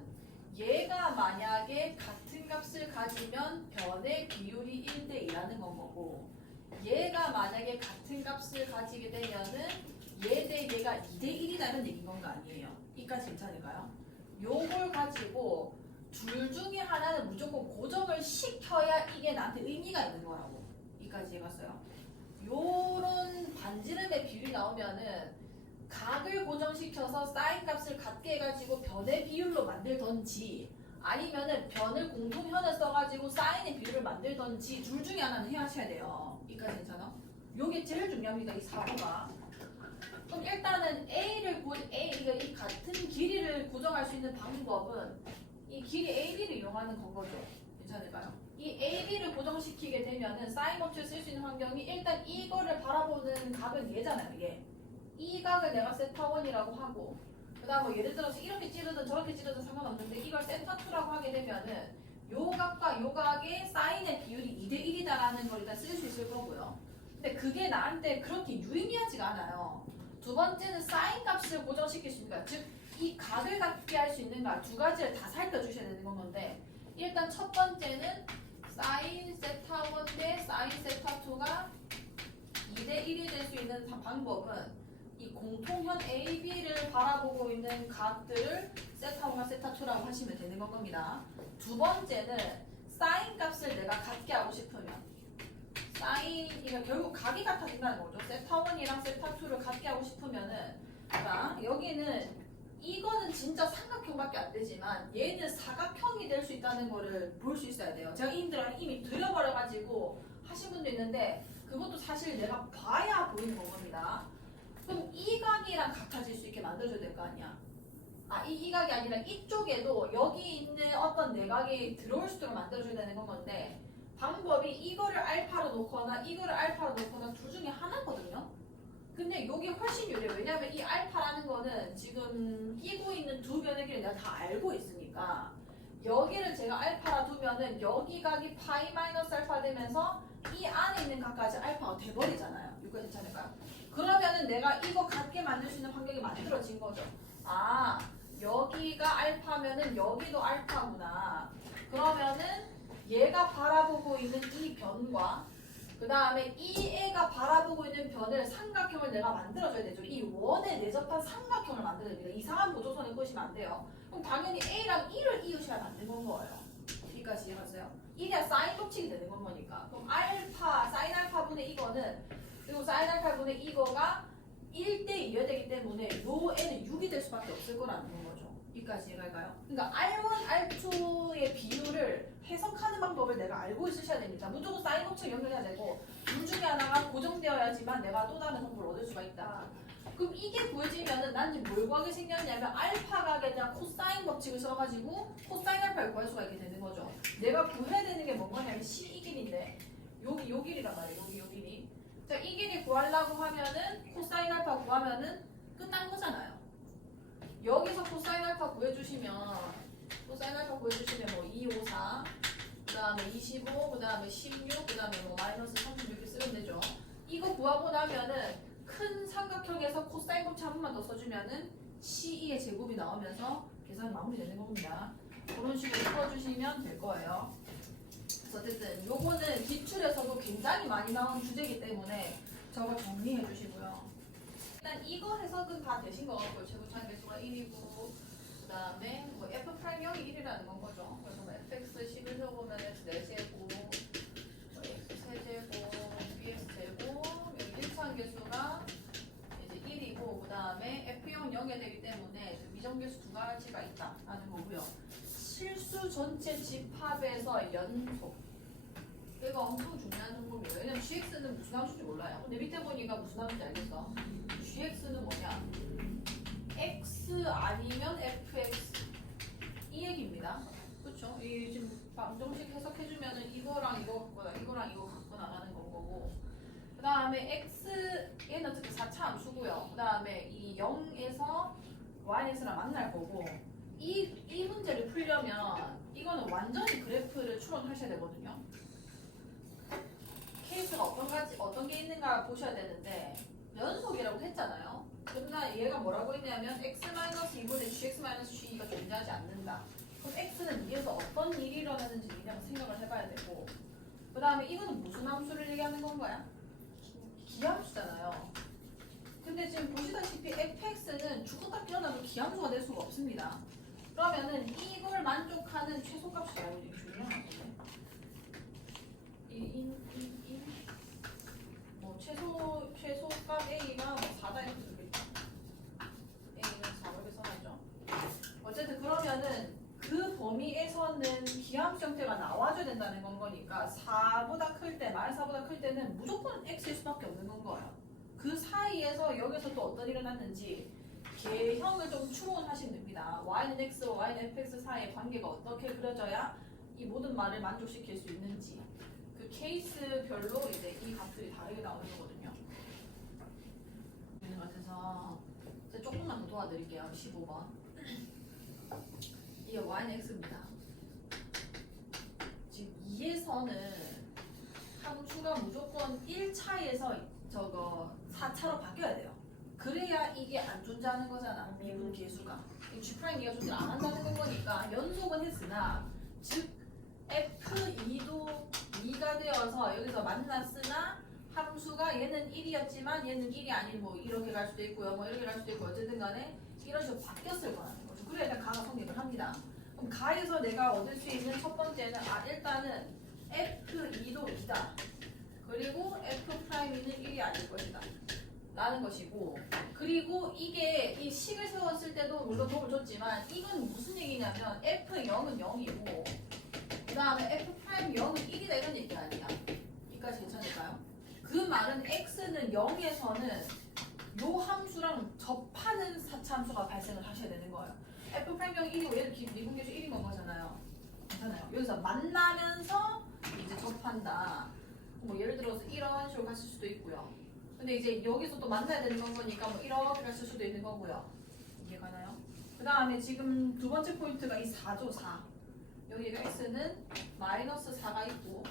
얘가 만약에 같은 값을 가지면 변의 비율이 1대2라는 건 거고 얘가 만약에 같은 값을 가지게 되면은 얘 대 얘가 2대1이라는 얘기인 건 거 아니에요. 이까지 괜찮을까요? 요걸 가지고 둘 중에 하나는 무조건 고정을 시켜야 이게 나한테 의미가 있는 거라고. 이까지 해봤어요. 요런 반지름의 비율이 나오면은 각을 고정시켜서 사인 값을 같게 해가지고 변의 비율로 만들던지 아니면은 변을 공통현을 써가지고 사인의 비율을 만들던지 둘 중에 하나는 해하셔야 돼요. 이까지 괜찮아? 요게 제일 중요합니다. 이 사고가. 그럼 일단은 이 같은 길이를 고정할 수 있는 방법은 이 길이 AB를 이용하는 건 거죠. 괜찮을까요? 이 AB를 고정시키게 되면은 사인 법칙을 쓸 수 있는 환경이 일단 이거를 바라보는 각은 얘잖아요. 얘. 이 각을 내가 세타1이라고 하고 그 다음 뭐 예를 들어서 이렇게 찌르든 저렇게 찌르든 상관없는데 이걸 세타2라고 하게 되면은 요 각과 요 각의 사인의 비율이 2대1이다라는 걸 일단 쓸 수 있을 거고요. 근데 그게 나한테 그렇게 유의미하지가 않아요. 두 번째는 사인 값을 고정시킬 수 있는가, 즉 이 각을 갖게 할 수 있는가 두 가지를 다 살펴주셔야 되는 건데 일단 첫 번째는 사인 세타1 대 사인 세타2가 2대1이 될 수 있는 방법은 이 공통현 AB를 바라보고 있는 각들을 세타1과 세타2라고 하시면 되는 겁니다. 두 번째는 사인 값을 내가 같게 하고 싶으면 사인이가 결국 각이 같아진다는 거죠. 세타1이랑 세타2를 같게 하고 싶으면은 자, 여기는 이거는 진짜 삼각형밖에 안 되지만 얘는 사각형이 될 수 있다는 거를 볼 수 있어야 돼요. 제가 이들랑 이미 들여버려가지고 하신 분도 있는데 그것도 사실 내가 봐야 보이는 겁니다. 그럼 이 각이랑 같아질 수 있게 만들어줘야 될 거 아니야. 이 각이 아니라 이쪽에도 여기 있는 어떤 내각이 들어올 수 있도록 만들어줘야 되는 건데 방법이 이거를 알파로 놓거나 이거를 알파로 놓거나 둘 중에 하나거든요. 근데 이게 훨씬 유리해요. 왜냐하면 이 알파라는 거는 지금 끼고 있는 두 변의 길을 내가 다 알고 있으니까 여기를 제가 알파라 두면은 여기 각이 파이 마이너스 알파 되면서 이 안에 있는 각까지 알파가 돼버리잖아요. 이거 괜찮을까요? 그러면은 내가 이거 같게 만들 수 있는 환경이 만들어진 거죠. 여기가 알파면은 여기도 알파구나. 그러면은 얘가 바라보고 있는 이 변과 그 다음에 이 애가 바라보고 있는 변을 삼각형을 내가 만들어줘야 되죠. 이 원에 내접한 삼각형을 만들어야 됩니다. 이상한 보조선을 끄시면 안 돼요. 그럼 당연히 A랑 1을 이웃이면 안 되는 거예요. 여기까지 이해하세요? 이래야 사인 법칙이 되는 건 거니까. 그럼 알파, 사인 알파분의 이거는 그리고 사인 알파분의 이거가 1대2여야 되기 때문에 요 애는 6이 될 수밖에 없을 거라는 건 거죠. 여기까지 이해갈까요? 그러니까 R1, R2의 비율을 해석하는 방법을 내가 알고 있으셔야 됩니다. 무조건 사인 법칙 연결해야 되고 둘 중에 하나가 고정되어야지만 내가 또 다른 성분을 얻을 수가 있다. 그럼 이게 구해지면은 난 지금 뭘 구하게 생겼냐면 알파 각에 대한 코사인 법칙을 써가지고 코사인 알파를 구할 수가 있게 되는 거죠. 내가 구해야 되는 게 뭔 거냐면 C 이 길인데 여기 요 길이란 말이에요. 여기 요 길이. 자, 이 길이 구하려고 하면은 코사인 알파 구하면은 끝난 거잖아요. 여기서 코사인 알파 구해주시면 뭐 2, 5, 4 그 다음에 25, 그 다음에 16, 그 다음에 뭐 마이너스 36 이렇게 쓰면 되죠. 이거 구하고 나면은 큰 삼각형에서 코사인 법칙 한 번만 더 써주면은 C2의 제곱이 나오면서 계산이 마무리되는 겁니다. 그런 식으로 풀어주시면 될 거예요. 그래서 어쨌든 요거는 기출에서도 굉장히 많이 나온 주제이기 때문에 저거 정리해 주시고요. 일단 이거 해석은 다 되신 것 같고요. 제곱차는 개수가 1이고 그 다음에 뭐 F'0이 1이라는 건 거죠. 그래서 뭐 fx 10을 세워보면 x 4제곱 뭐 x 세제곱 bx 제곱 여기 1차원 개수가 이제 1이고 그 다음에 F0은 0이 되기 때문에 미정계수 두 가지가 있다라는 거고요. 실수 전체 집합에서 연속 이거 엄청 중요한 정보입니다. 왜냐면 gx는 무슨 함수인지 몰라요. 근데 밑에 보니까 무슨 함수인지 알겠어? gx는 뭐냐? x 아니면 fx 이 얘기입니다. 그렇죠? 이 지금 방정식 해석해주면은 이거랑 이거 같거나 이거랑 이거 같거나라는 건 거고. 그 다음에 x 얘는 어쨌든 4차 함수고요. 그 다음에 이 0에서 yx랑 만날 거고. 이 문제를 풀려면 이거는 완전히 그래프를 추론하셔야 되거든요. 케이스가 어떤 게 있는가 보셔야 되는데 연속이라고 했잖아요. 그러나 얘가 뭐라고 했냐면 x-2분의 gx-g가 존재하지 않는다. 그럼 x는 위에서 어떤 일이 일어나는지 그냥 생각을 해봐야 되고 그 다음에 이거는 무슨 함수를 얘기하는 건 거야? 기함수잖아요. 근데 지금 보시다시피 fx는 죽었다 깨어나도 기함수가 될 수가 없습니다. 그러면은 이걸 만족하는 최소값이 나오는 게 중요한 건데 뭐 최소값 A가 뭐 4다 이렇게 되겠죠. A는 4 이렇게 써놨죠. 어쨌든 그러면은 그 범위에서는 기함수 형태가 나와줘야 된다는 건 거니까 4보다 클 때, 마이너스 4보다 클 때는 무조건 X일 수밖에 없는 건 거예요. 그 사이에서 여기서 또 어떤 일이 일어났는지 개형을 좀 추론하시면 됩니다. y는 x와 y는 fx 사이의 관계가 어떻게 그려져야 이 모든 말을 만족시킬 수 있는지 그 케이스별로 이제 이 값들이 다르게 나오는 거거든요. 있는 것 같아서 이제 조금만 더 도와드릴게요. 15번. 이게 y는 x입니다. 지금 2에서는 함수가 무조건 1차에서 저거 4차로 바뀌어야 돼요. 그래야 이게 안 존재하는 거잖아. 미분 계수가. G'가 존재 안 한다는 건 거니까 연속은 했으나 즉 F2도 2가 되어서 여기서 만났으나 함수가 얘는 1이었지만 얘는 1이 아닌 뭐 이렇게 갈 수도 있고요. 뭐 이렇게 갈 수도 있고 어쨌든 간에 이런 식으로 바뀌었을 거라는 거죠. 그래야 일단 가가 성립을 합니다. 그럼 가에서 내가 얻을 수 있는 첫 번째는 일단은 F2도 2다. 그리고 F'는 1이 아닐 것이다. 라는 것이고 그리고 이게 이 식을 세웠을 때도 물론 도움을 줬지만 이건 무슨 얘기냐면 F0은 0이고 그 다음에 F'0은 1이다 이런 얘기가 아니야. 여기까지 괜찮을까요? 그 말은 X는 0에서는 요 함수랑 접하는 4차 함수가 발생을 하셔야 되는 거예요. F'0 1이고 얘는 미분계수 1인 건 거잖아요. 괜찮아요. 여기서 만나면서 이제 접한다. 뭐 예를 들어서 이런 식으로 갔을 수도 있고요. 근데 이제 여기서 또 만나야 되는 건 거니까 뭐 이렇게 갔을 수도 있는 거고요. 이해가나요? 그 다음에 지금 두 번째 포인트가 이 4죠, 4. 여기가 x는 마이너스 4가 있고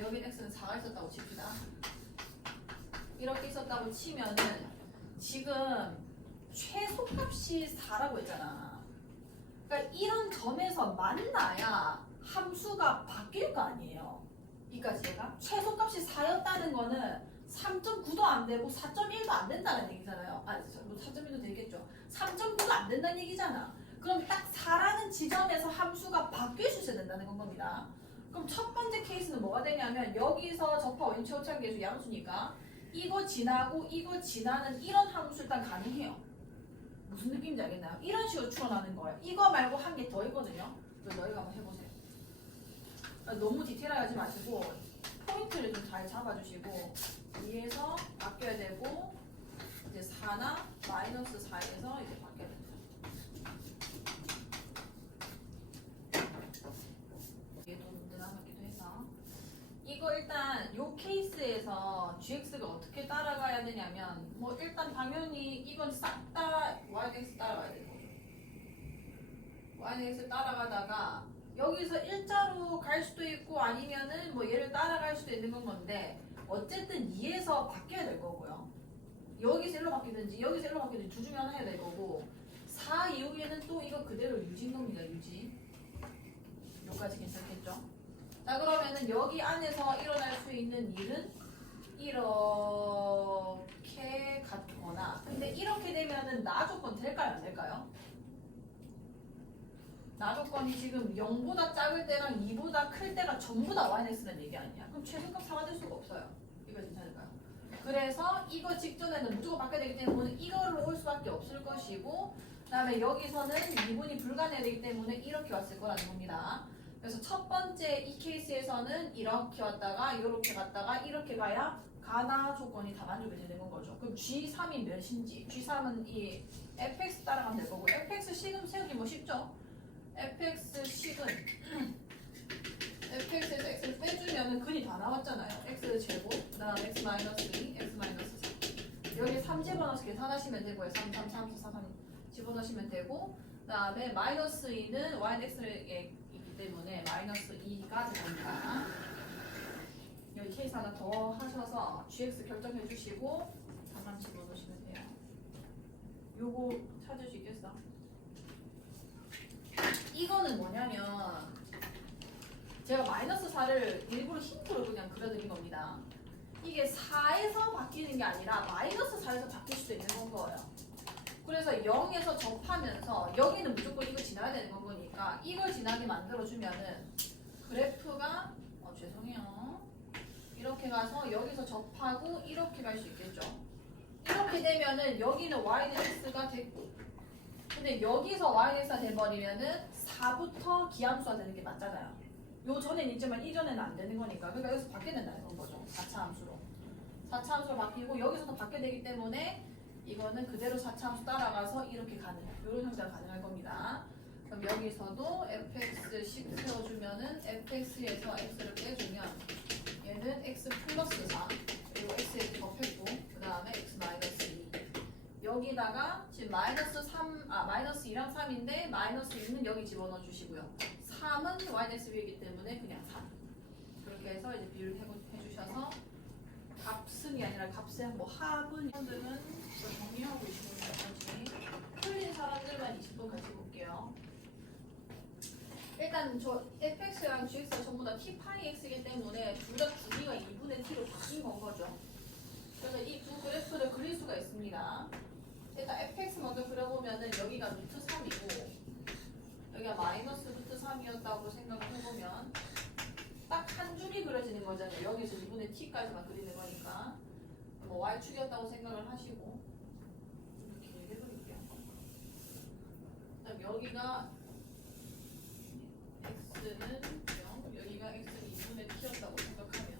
여기 x는 4가 있었다고 칩시다. 이렇게 있었다고 치면은 지금 최소값이 4라고 했잖아. 그러니까 이런 점에서 만나야 함수가 바뀔 거 아니에요. 이까지 제가 최소값이 4였다는 거는 3.9도 안 되고 4.1도 안 된다는 얘기잖아요. 아, 뭐 4.1도 되겠죠. 3.9도 안 된다는 얘기잖아. 그럼 딱 4라는 지점에서 함수가 바뀔 수 있어야 된다는 건 겁니다. 그럼 첫 번째 케이스는 뭐가 되냐면 여기서 접하 원인 최고차항 계수 양수니까 이거 지나고 이거 지나는 이런 함수 일단 가능해요. 무슨 느낌인지 알겠나요? 이런 식으로 추론하는 거예요. 이거 말고 한 개 더 있거든요. 너희가 한번 해보세요. 너무 디테일하게 하지 마시고 포인트를 좀 잘 잡아주시고 위에서 바뀌어야 되고 이제 이제 4나 마이너스 4에서 이제 바뀌어야 된다. 이게 좀 늘어나기도 해서 이거 일단 요 케이스에서 gx가 어떻게 따라가야 되냐면 뭐 일단 당연히 이건 싹 다 yx 따라가야 되고 yx 따라가다가 여기서 일자로 갈 수도 있고 아니면은 뭐 얘를 따라갈 수도 있는 건 건데 어쨌든 2에서 바뀌어야 될 거고요. 여기서 1로 바뀌든지 여기서 1로 바뀌든지 둘 중에 하나 해야 될 거고 4 이후에는 또 이거 그대로 유지인 겁니다. 유지. 여기까지 괜찮겠죠? 자 그러면은 여기 안에서 일어날 수 있는 일은 이렇게 같거나 근데 이렇게 되면은 나 조건 될까요? 안 될까요? 나 조건이 지금 0보다 작을 때랑 2보다 클 때가 전부 다 yx라는 얘기 아니야? 그럼 최소값 4가 될 수가 없어요. 이거 괜찮을까요? 그래서 이거 직전에는 무조건 바뀌어야 되기 때문에 이걸로 올 수밖에 없을 것이고 그 다음에 여기서는 미분이 불가능해야 되기 때문에 이렇게 왔을 거라는 겁니다. 그래서 첫 번째 이 케이스에서는 이렇게 왔다가 이렇게 갔다가 이렇게 가야 가나 조건이 다 만족이 되는 건 거죠. 그럼 G3이 몇인지 G3은 이 fx 따라가면 될 거고 fx 식은 세우기 뭐 쉽죠? fx 식은 fx에서 x를 빼주면 근이 다 나왔잖아요. x 제곱 그 다음 x 마이너스 2 x 마이너스 4 여기 3 집어넣어서 계산하시면 되고요. 3, 3, 3, 4, 3 집어넣으시면 되고 그 다음에 마이너스 2는 yx에 있기 때문에 마이너스 2가 됩니다. 여기 케이스 하나 더 하셔서 gx 결정해 주시고 잠깐 집어넣으시면 돼요. 요거 찾을 수 있겠어? 이거는 뭐냐면 제가 마이너스 4를 일부러 힌트로 그냥 그려드린 겁니다. 이게 4에서 바뀌는 게 아니라 마이너스 4에서 바뀔 수도 있는 건 거예요. 그래서 0에서 접하면서 여기는 무조건 이거 지나야 되는 건 거니까 이걸 지나게 만들어주면은 그래프가 죄송해요. 이렇게 가서 여기서 접하고 이렇게 갈 수 있겠죠. 이렇게 되면은 여기는 yx가 됐고 근데 여기서 yx가 돼버리면은 4부터 기함수가 되는 게 맞잖아요. 요 전에는 있지만 이전에는 안 되는 거니까 그러니까 여기서 바뀌어야 된다는 건 거죠. 4차 함수로 4차 함수로 바뀌고 여기서도 바뀌어야 되기 때문에 이거는 그대로 4차 함수 따라가서 이렇게 가는 이런 형태가 가능할 겁니다. 그럼 여기서도 fx10 세워주면은 fx에서 x를 빼주면 얘는 x 플러스 4 그리고 x에 곱했고 그 다음에 x 마이너스 2 여기다가 지금 마이너스 2랑 3인데 마이너스 2는 여기 집어넣어 주시고요. 3은 yx 위이기 때문에 그냥 3 그렇게 해서 이제 비율을 해주셔서 값승이 아니라 값의 뭐 합은 사람들은 정리하고 20분까지 틀린 사람들만 20분 같이 볼게요. 일단 저 fx랑 gx가 전부 다 t 파이 x이기 때문에 둘 다 두기가 2분의 t로 바뀐 건 거죠. 그래서 이 두 그래프를 그릴 수가 있습니다. 일단 fx 먼저 그려보면은 여기가 루트 3이고 여기가 마이너스 루트 3이었다고 생각을 해보면 딱 한 줄이 그려지는 거잖아요. 여기서 2분의 t까지만 그리는 거니까 뭐 y축이었다고 생각을 하시고 이렇게 길게 그릴게요. 그다음 여기가 x는 0, 여기가 x는 2분의 t였다고 생각하면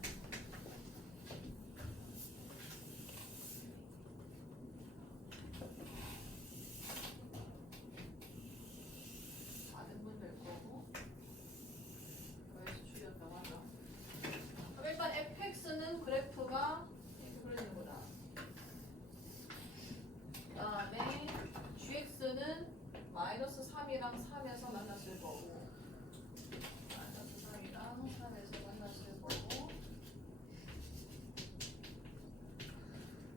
그래프가 이렇게 그려지는 거다. 그 다음에 gx는 마이너스 3이랑 3에서 만났을 거고 마이너스 3이랑 3에서 만났을 거고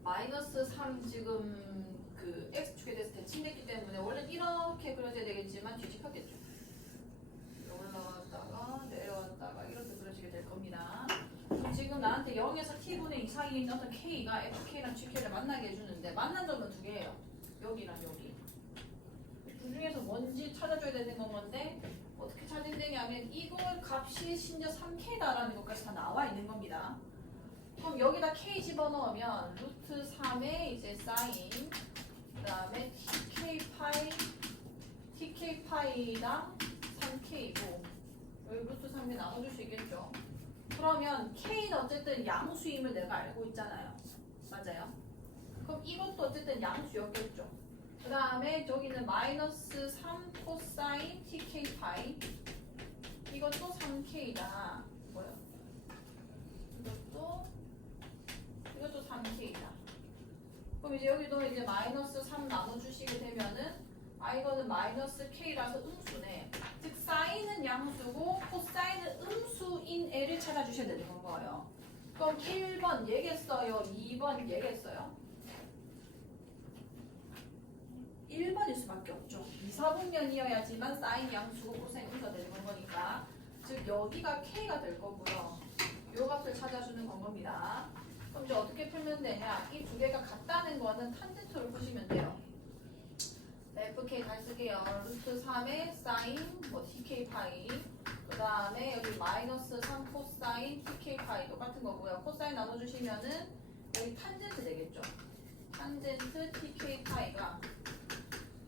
마이너스 3 지금 그 x축에 대해서 대칭됐기 때문에 원래 이렇게 그려져야 되겠지만 뒤집혔겠죠. 올라갔다가 내려왔다가 이렇게 그려지게 될 겁니다. 지금 나한테 0에서 t분의 2 사이에 있는 어떤 k가 fk랑 gk를 만나게 해주는데 만난 점은 두 개예요. 여기랑 여기. 그 중에서 뭔지 찾아줘야 되는 건 건데 어떻게 찾는다냐면 이걸 값이 심지어 3k다라는 것까지 다 나와 있는 겁니다. 그럼 여기다 k 집어넣으면 루트 3의 이제 사인 그 다음에 tk 파이랑 3k고 여기 루트 3이 나눠줄 수 있겠죠. 그러면 K는 어쨌든 양수임을 내가 알고 있잖아요. 맞아요? 그럼 이것도 어쨌든 양수였겠죠. 그 다음에 저기는 마이너스 3 코사인 tk 파이. 이것도 3k다. 뭐야? 이것도 3k다. 그럼 이제 여기도 이제 마이너스 3 나눠주시게 되면은 이거는 마이너스 k라서 음수네. 즉 사인은 양수고 코사인은 음수인 애를 찾아주셔야 되는 거예요. 그럼 1번 얘겠어요? 2번 얘겠어요? 1번일 수밖에 없죠. 2, 4분면이어야지만 사인 양수고 코사인 음수가 되는 거니까. 즉 여기가 k가 될 거고요. 요 값을 찾아주는 건 겁니다. 그럼 이제 어떻게 풀면 되냐? 이 두 개가 같다는 거는 탄젠트로 푸시면 돼요. fk 잘 쓸게요. 루트 3의 사인 뭐 tk 파이. 그 다음에 여기 마이너스 3 코사인 tk 파이 똑같은 거고요. 코사인 나눠주시면은 여기 탄젠트 되겠죠. 탄젠트 tk 파이가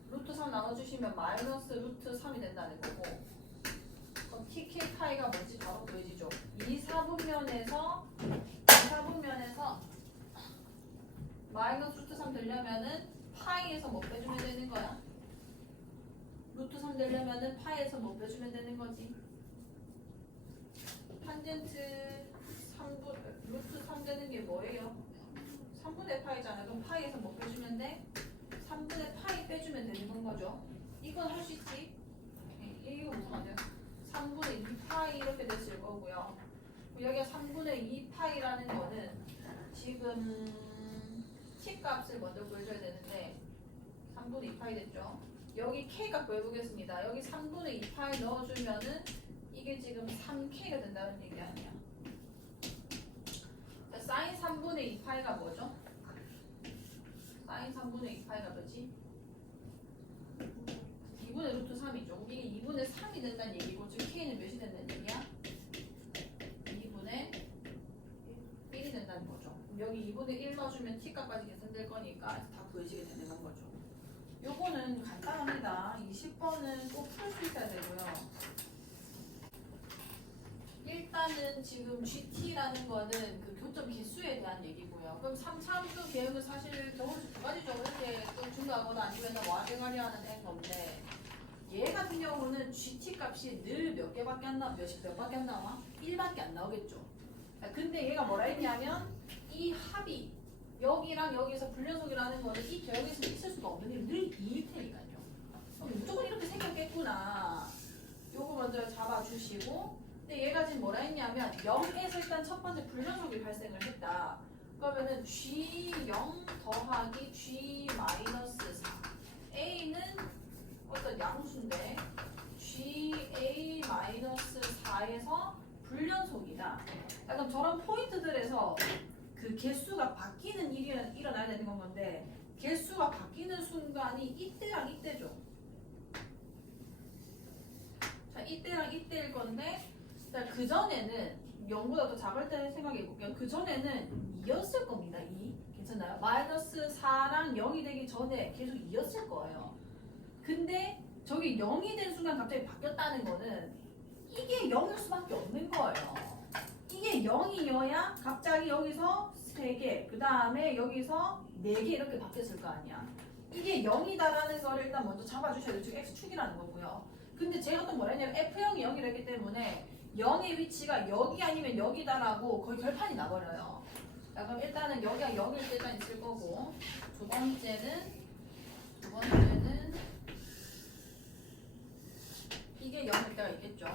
루트 3 나눠주시면 마이너스 루트 3이 된다는 거고. 그럼 tk 파이가 뭔지 바로 보여지죠. 2, 4분면에서 마이너스 루트 3 되려면은 파이에서 뭐 빼주면 되는 거야? 루트 3 되려면은 파이에서 뭐 빼주면 되는 거지? 탄젠트 3분 루트 3 되는 게 뭐예요? 3분의 파이잖아. 그럼 파이에서 뭐 빼주면 돼? 3분의 파이 빼주면 되는 건 거죠. 이건 할 수 있지? 이거 무슨 안 돼요? 3분의 2파이 이렇게 됐을 거고요. 여기가 3분의 2파이라는 거는 지금 t 값을 먼저 구해줘야 되는데 3분의 2파이 됐죠? 여기 k 값 구해보겠습니다. 여기 3분의 2파이 넣어주면은 이게 지금 3k가 된다는 얘기 아니야. 사인 3분의 2파이가 뭐죠? 사인 3분의 2파이가 뭐지? 2분의 루트 3이죠. 이게 2분의 3이 된다는 얘기고 지금 k는 몇이 된다는 얘기야? 2분의 1이 된다는 거죠. 여기 2분의 1 넣어주면 t값까지 계산될 거니까 다 구해지게 되는 건 거죠. 요거는 간단합니다. 20번은 꼭 풀 수 있어야 되고요. 일단은 지금 GT라는 거는 그 교점 개수에 대한 얘기고요. 그럼 3차함수 계획은 사실 경우수 두 가지죠. 이렇게 또 증가하거나 아니면 와대가리 하는 애 건데 얘 같은 경우는 GT 값이 늘 몇 개밖에 안 나와? 몇 밖에 안 나와? 1밖에 안 나오겠죠. 근데 얘가 뭐라 했냐면 이 합이 여기랑 여기서 불연속이라는 거는 이 대역에서 있을 수가 없는 게 늘 2일 테니까요. 무조건 이렇게 생겼겠구나. 요거 먼저 잡아주시고 근데 얘가 지금 뭐라 했냐면 0에서 일단 첫 번째 불연속이 발생을 했다. 그러면은 G0 더하기 G-4 A는 어떤 양수인데 GA-4에서 불연속이다. 약간 저런 포인트들에서 그 개수가 바뀌는 일이 일어나야 되는 건 건데 개수가 바뀌는 순간이 이때랑 이때죠. 자, 이때랑 이때일 건데 그 전에는 0보다 더 작을 때 생각해 볼게요. 그 전에는 2였을 겁니다. 2. 괜찮나요? 마이너스 4랑 0이 되기 전에 계속 2였을 거예요. 근데 저기 0이 된 순간 갑자기 바뀌었다는 거는 이게 0일 수밖에 없는 거예요. 이게 0이어야 갑자기 여기서 3개, 그 다음에 여기서 4개 이렇게 바뀌었을 거 아니야. 이게 0이다라는 거를 일단 먼저 잡아주셔야 돼요. 지금 X축이라는 거고요. 근데 제가 또 뭐라 했냐면 F형이 0이랬기 때문에 0의 위치가 여기 아니면 여기다라고 거의 결판이 나버려요. 자, 그럼 일단은 여기가 0일 때가 있을 거고 두 번째는 이게 0일 때가 있겠죠.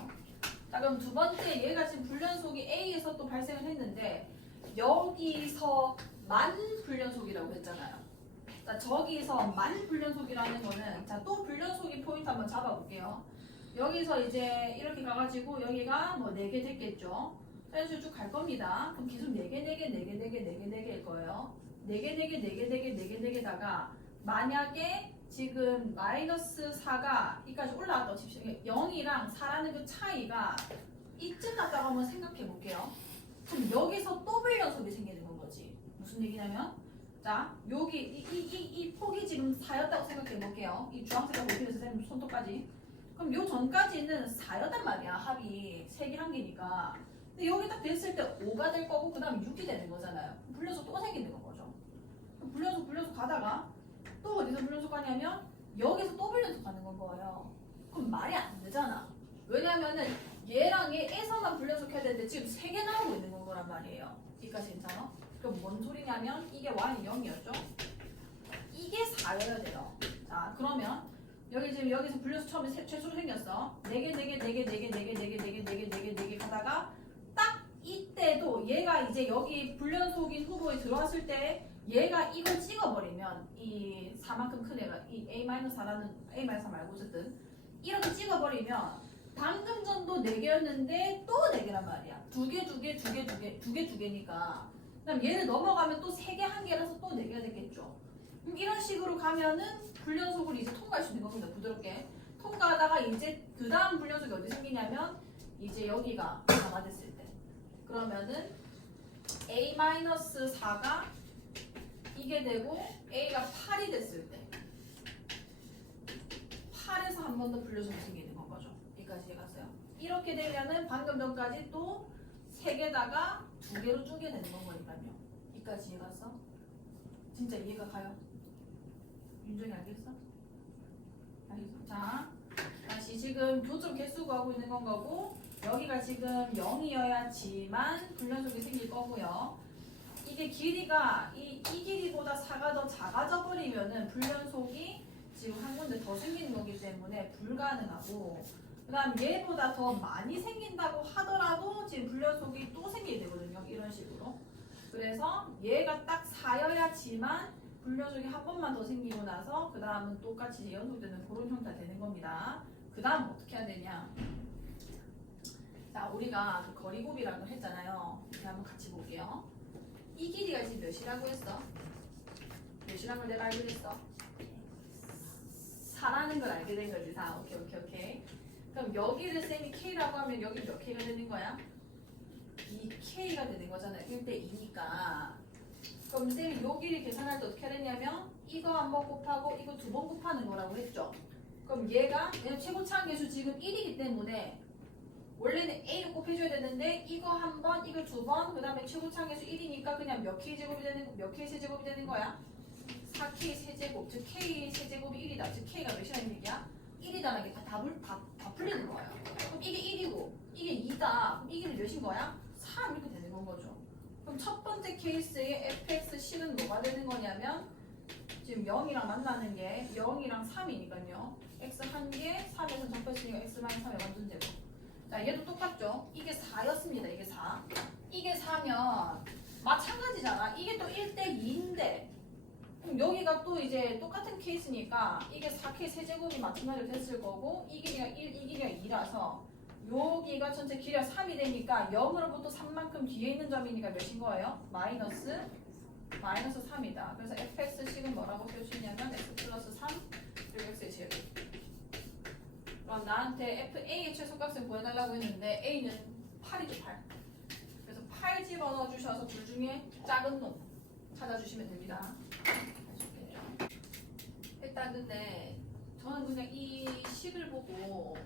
자, 그럼 두 번째 얘가 지금 불연속이 A에서 또 발생을 했는데 여기서만 불연속이라고 했잖아요. 자, 저기서만 불연속이라는 거는 자, 또 불연속인 포인트 한번 잡아볼게요. 여기서 이제 이렇게 가가지고 여기가 뭐 4개 됐겠죠. 이런 쭉 갈 겁니다. 그럼 계속 4개, 4개, 4개, 4개, 4개, 4개일 거예요. 4개, 4개, 4개, 4개, 4개, 4개다가 만약에 지금 마이너스 4가 여기까지 올라왔다고 칩시다. 0이랑 4라는 그 차이가 이쯤 났다고 한번 생각해 볼게요. 그럼 여기서 또 불연속이 생기는 건 거지. 무슨 얘기냐면 자, 여기 이 폭이 지금 4였다고 생각해 볼게요. 이 주황색깔 보이면서 선생님 손톱까지. 그럼 요 전까지는 4였단 말이야. 합이 3개, 1개니까. 근데 여기 딱 됐을 때 5가 될 거고 그 다음에 6이 되는 거잖아요. 불려서 또 생기는 건 거죠. 불연속 가다가 또 어디서 불연속 가냐면 여기서 또 불연속 가는 건 거예요. 그럼 말이 안 되잖아. 왜냐면은 얘랑 얘에서만 불연속 해야 되는데 지금 3개 나오고 있는 건 거란 말이에요. 여기까지 괜찮아? 그럼 뭔 소리냐면 이게 y는 0이었죠? 이게 4여야 돼요. 자, 그러면 여기 지금 여기서 불연속 처음에 최초로 생겼어. 4개 가다가 딱 이때도 얘가 이제 여기 불연속인 후보에 들어왔을 때 얘가 이걸 찍어버리면 이 4만큼 큰 애가 이 A-4라는 A-4 말고 어쨌든 이렇게 찍어버리면 방금 전도 4개였는데 또 4개란 말이야. 2개니까 그럼 얘를 넘어가면 또 3개 1개라서 또 4개가 됐겠죠. 그럼 이런 식으로 가면은 불연속을 이제 통과할 수 있는 겁니다. 부드럽게 통과하다가 이제 그 다음 불연속이 어디 생기냐면 이제 여기가 4가 됐을 때 그러면은 A-4가 이게 되고 A가 8이 됐을 때 8에서 한 번 더 불연속이 생기는 건 거죠. 여기까지 이해갔어요? 이렇게 되면은 방금 전까지 또 3개다가 2개로 쪼개 되는 건 거니까요. 여기까지 이해갔어? 진짜 이해가 가요? 윤정이 알겠어? 알겠어? 자, 다시 지금 교점 개수 구하고 있는 건 거고 여기가 지금 0이어야지만 불연속이 생길 거고요. 이게 길이가 이 길이보다 4가 더 작아져 버리면은 불연속이 지금 한 군데 더 생기는 거기 때문에 불가능하고 그 다음 얘보다 더 많이 생긴다고 하더라도 지금 불연속이 또 생기게 되거든요. 이런 식으로. 그래서 얘가 딱 4여야지만 불연속이 한 번만 더 생기고 나서 그 다음은 똑같이 연속되는 그런 형태가 되는 겁니다. 그 다음 어떻게 해야 되냐. 자, 우리가 그 거리곱이라는 걸 했잖아요. 이렇게 한번 같이 볼게요. 이 길이가 지금 몇이라고 했어? 몇이라는 걸 내가 알게 됐어? 4라는 걸 알게 된 거지. 4. 오케이. 그럼 여기를 쌤이 K라고 하면 여기 몇 K가 되는 거야? 2K가 되는 거잖아요. 1대 2니까. 그럼 쌤이 여기를 계산할 때 어떻게 해야 되냐면 이거 한 번 곱하고 이거 2번 곱하는 거라고 했죠. 그럼 얘가 최고차항 계수 지금 1이기 때문에 원래는 A를 곱해줘야 되는데 이거 한 번, 이거 2번, 그 다음에 최고차항 계수 1이니까 그냥 몇 K 세제곱이 되는 거야? 4K 세제곱, 즉 K 세제곱이 1이다. 즉 K가 몇이라는 얘기야? 1이다라는 게 다 풀리는 거예요. 그럼 이게 1이고 이게 2다. 그럼 이게 몇인 거야? 3 이렇게 되는 건 거죠. 그럼 첫 번째 케이스의 fxC는 뭐가 되는 거냐면 지금 0이랑 만나는 게 0이랑 3이니까요. x 1개, 3에서 접했으니까 x-3의 완전 제곱. 자, 얘도 똑같죠? 이게 4였습니다. 이게 4. 이게 4면 마찬가지잖아. 이게 또 1대 2인데 그럼 여기가 또 이제 똑같은 케이스니까 이게 4K 세제곱이 마찬가지로 됐을 거고 이 길이가 1, 이 길이가 2라서 여기가 전체 길이가 3이 되니까 0으로부터 3만큼 뒤에 있는 점이니까 몇인 거예요? 마이너스 3이다. 그래서 fx식은 뭐라고 쓸 수 있냐면 x 플러스 3 그리고 x의 제곱. 그럼 나한테 FA의 최소값을 구해달라고 했는데 A는 8이죠. 8. 그래서 8 집어넣어 주셔서 둘 중에 작은 놈 찾아주시면 됩니다. 일단 근데 저는 그냥 이 식을 보고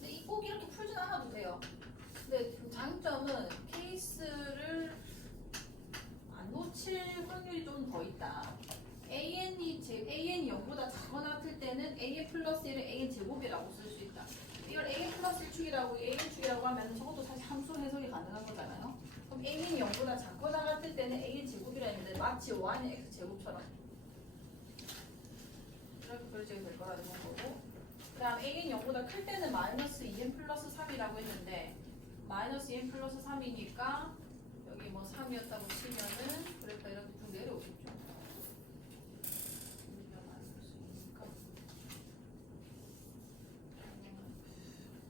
근데 꼭 이렇게 풀진 않아도 돼요. 근데 장점은 케이스를 안 놓칠 확률이 좀 더 있다. AN이 0보다 작거나 같을 때는 AN 플러스 1을 AN 제곱이라고 쓸 수 있다. 이걸 AN 플러스 1축이라고 AN 축이라고 하면 저것도 사실 함수 해석이 가능한 거잖아요. 그럼 AN이 0보다 작거나 같을 때는 AN 제곱이라 했는데 마치 Y는 X 제곱처럼 이렇게 그려지게 될 거라는 거고 그 다음 AN이 0보다 클 때는 마이너스 2N 플러스 3이라고 했는데 마이너스 2N 플러스 3이니까 여기 뭐 3이었다고 치면은 그랬다 이렇게 쭉 내려오겠죠.